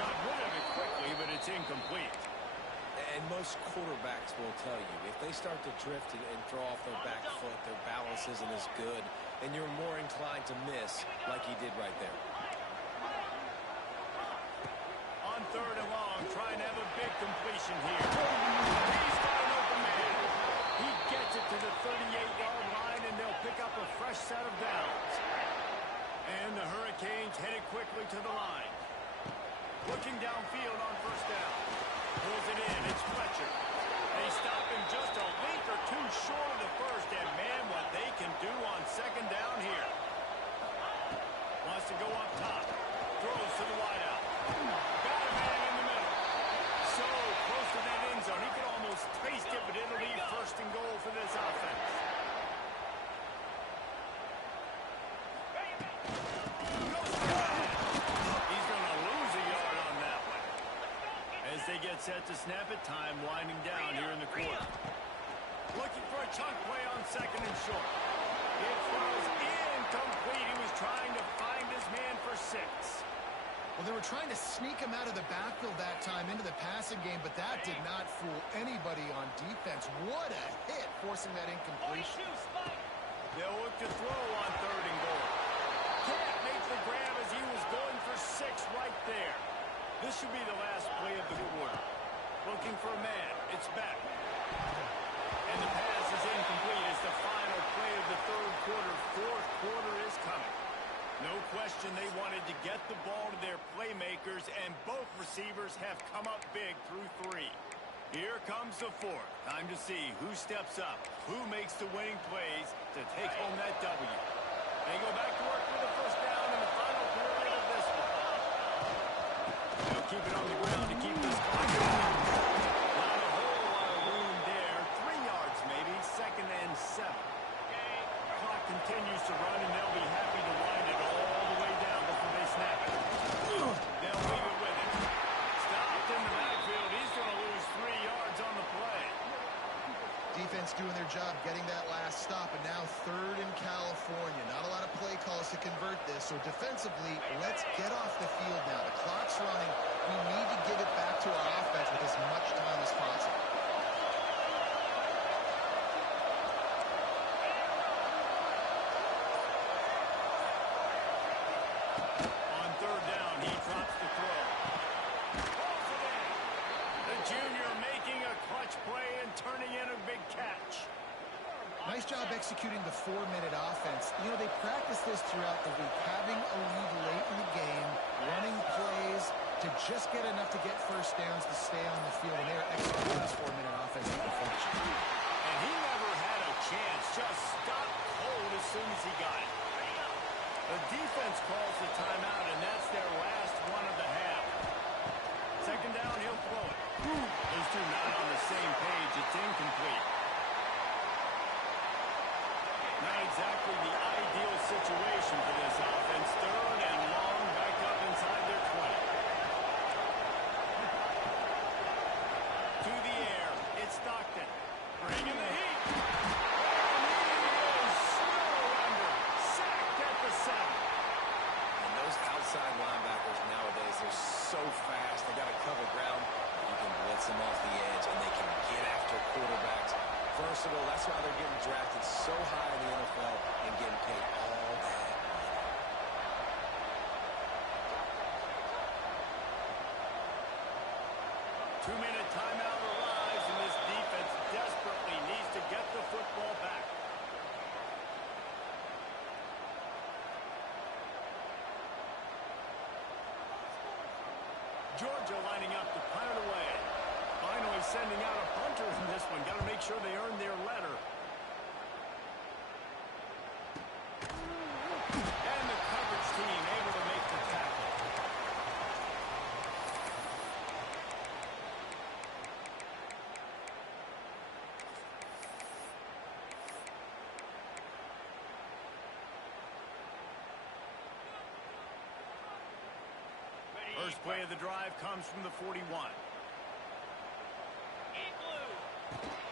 Got rid of it quickly, but it's incomplete. And most quarterbacks will tell you, if they start to drift and throw off their back foot, their balance isn't as good, and you're more inclined to miss like he did right there. On third and long, trying to have a big completion here. He's got an open man. He gets it to the 38-yard line, and they'll pick up a fresh set of downs. And the Hurricanes headed quickly to the line. Looking downfield on first down. Pulls it in. It's Fletcher. They stop him just a length or two short of the first, and man, what they can do on second down here. Wants to go up top. Throws to the wideout. Got a man in the middle. So close to that end zone. He could almost taste it, but it'll be first and goal for this offense. He's going to lose a yard on that one. As they get set to snap it, time winding down here in the quarter. Looking for a chunk play on second and short. It falls incomplete. He was trying to find his man for 6. Well, they were trying to sneak him out of the backfield that time into the passing game, but that did not fool anybody on defense. What a hit, forcing that incompletion. They'll look to throw on 3rd and goal. Can't make the grab as he was going for 6 right there. This should be the last play of the quarter. Looking for a man. It's back. And the pass is incomplete as the final play of the 3rd quarter. 4th quarter is coming. No question they wanted to get the ball to their playmakers, and both receivers have come up big through 3. Here comes the 4th. Time to see who steps up, who makes the winning plays to take home that W. They go back to work for the first down in the final period of this one. They'll keep it on the ground to keep this clock going. Not a whole lot of room there. 3 yards maybe, 2nd and 7. Clock continues to run, and they'll be happy to wind it all the way down before they snap it. They'll leave it with him. Stopped in the backfield. He's going to lose 3 yards on the play. Defense doing their job getting that last stop, and now 3rd in California. Not a lot of play calls to convert this, so defensively, let's get off the field now. The clock's running. We need to give it back to our offense with as much time as possible. On 3rd down, he drops the throw. Balls it in. The junior making a clutch play and turning in a big catch. Nice job executing the 4-minute offense. You know, they practice this throughout the week, having a lead late in the game, running plays to just get enough to get first downs to stay on the field, and they're executing this 4-minute offense to perfection. And he never had a chance, just stopped cold as soon as he got it. The defense calls the timeout, and that's their last one of the half. 2nd down, he'll throw it. Those two not on the same page. It's incomplete. Not exactly the ideal situation for this offense. 3rd and long, back up inside their 20. To the air, it's Stockton. Bringing the heat. And he is slow under. Sacked at the 7. And those outside linebackers nowadays, they're so fast. They got to cover ground. You can blitz them off the edge, and they can get after quarterbacks. Versatile. That's why they're getting drafted so high in the NFL and getting paid all that money. 2-minute timeout arrives, and this defense desperately needs to get the football back. Georgia lining up to punt it away. Finally sending out a punter in this one. Got to make sure they earn their letter. And the coverage team able to make the tackle. First play of the drive comes from the 41.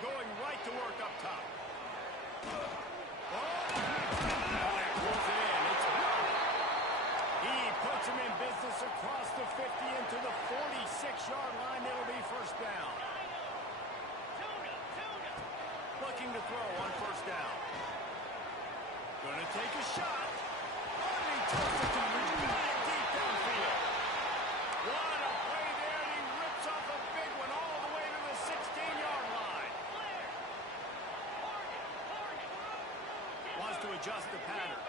Going right to work up top. Pulls it in. It's back. He puts him in business across the 50 into the 46-yard line. It'll be first down. Looking to throw on first down. Gonna take a shot. Oh, he tossed it to deep downfield. What a play there, and he rips off a big one all the way to the 16-yard line. Wants to adjust the pattern.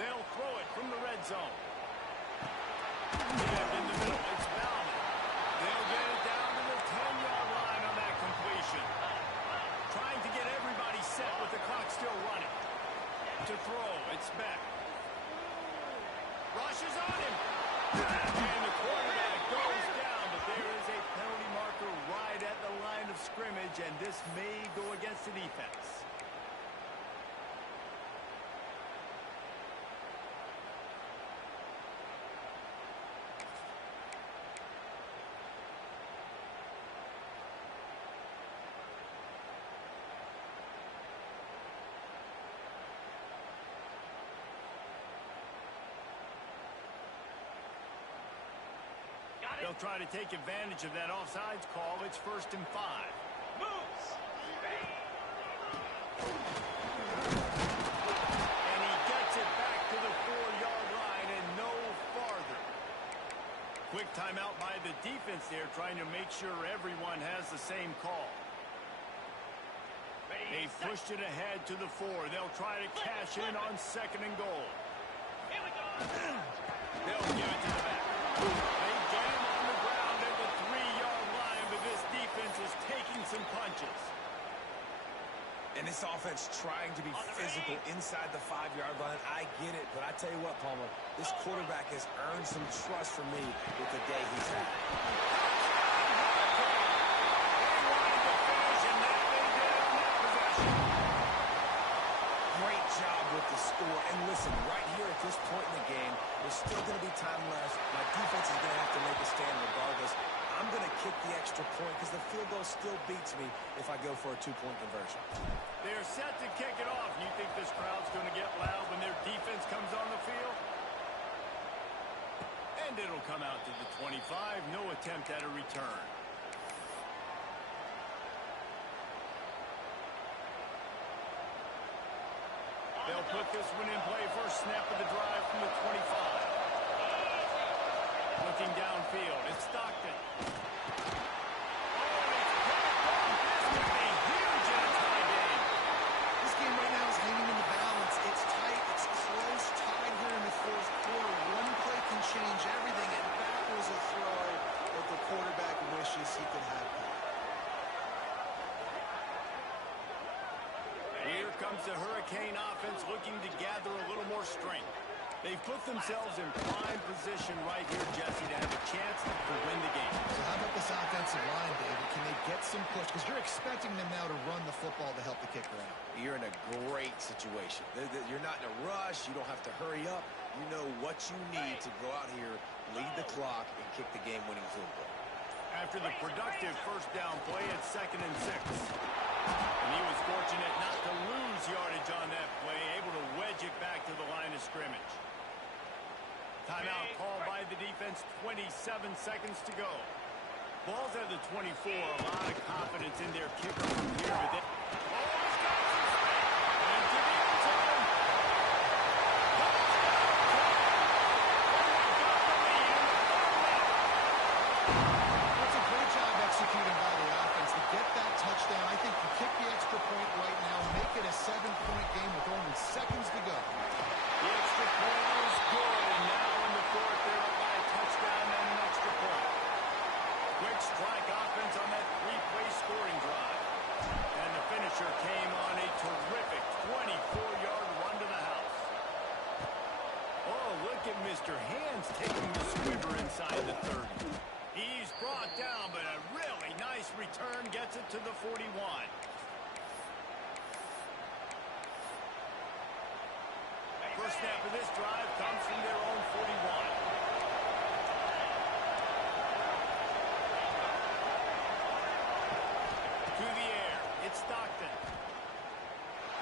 They'll throw it from the red zone. Yeah, in the middle, it's Bauman. They'll get it down to the 10-yard line on that completion. Trying to get everybody set with the clock still running. To throw, it's Beck. Rushes on him. And the quarterback goes down, but there is a penalty marker right at the line of scrimmage, and this may go against the defense. They'll try to take advantage of that offsides call. It's 1st and 5. Moves. quick timeout by the defense there, trying to make sure everyone has the same call. They've pushed it ahead to the 4. They'll try to cash in on 2nd and goal. Here we go. They'll give it to the back. They get him on the ground at the 3-yard line, but this defense is taking some punches. And this offense trying to be physical inside the 5-yard line. I get it, but I tell you what, Palmer, this quarterback has earned some trust from me with the day he's had. Great job with the score. And listen, right here at this point in the game, there's still going to be time left. My defense is going to have to make a stand regardless. I'm going to kick the extra point because the field goal still beats me if I go for a 2-point conversion. They're set to kick it off. You think this crowd's going to get loud when their defense comes on the field? And it'll come out to the 25. No attempt at a return. They'll put this one in play. First snap of the drive from the 25. Looking downfield, it's Stockton. Oh, it's picked off. This would be huge in a tie game. This game right now is hanging in the balance. It's tight. It's close. Tied here in the 4th quarter. One play can change everything, and that was a throw that the quarterback wishes he could have. Here comes the Hurricane offense looking to gather a little more strength. They've put themselves in prime position right here, Jesse, to have a chance to win the game. So how about this offensive line, David? Can they get some push? Because you're expecting them now to run the football to help the kicker out. You're in a great situation. You're not in a rush. You don't have to hurry up. You know what you need to go out here, lead the clock, and kick the game-winning field goal. After the productive first down play at 2nd and 6. And he was fortunate not to lose yardage on that play, able to wedge it back to the line of scrimmage. Timeout called by the defense, 27 seconds to go. Ball's at the 24, a lot of confidence in their kicker from here. But he's got some space. Into the end zone. That's a great job executing by the offense to get that touchdown. I think you kick the extra point right now, make it a 7-point game with only seconds to go. The extra point is good, and now in the 4th, they're up by a touchdown and an extra point. Quick strike offense on that 3-play scoring drive. And the finisher came on a terrific 24-yard run to the house. Oh, look at Mr. Hands taking the squiver inside the 30. He's brought down, but a really nice return gets it to the 41. First snap of this drive comes from their own 41. To the air, it's Stockton.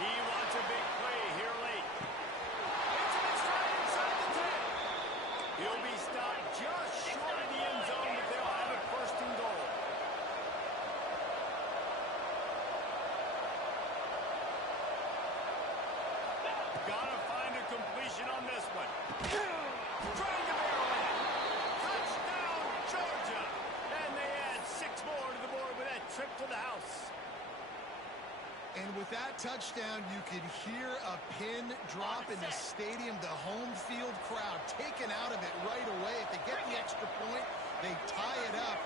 He wants a big play here late. It's in stride inside the 10. He'll be stopped just short of the end zone, but they'll have it 1st and goal. Gotta find a completion on this one. Trying to barrel in. Touchdown, Georgia. And they add 6 more to the board with that trip to the house. And with that touchdown, you could hear a pin drop in the stadium. The home field crowd taken out of it right away. If they get the extra point, they tie it up.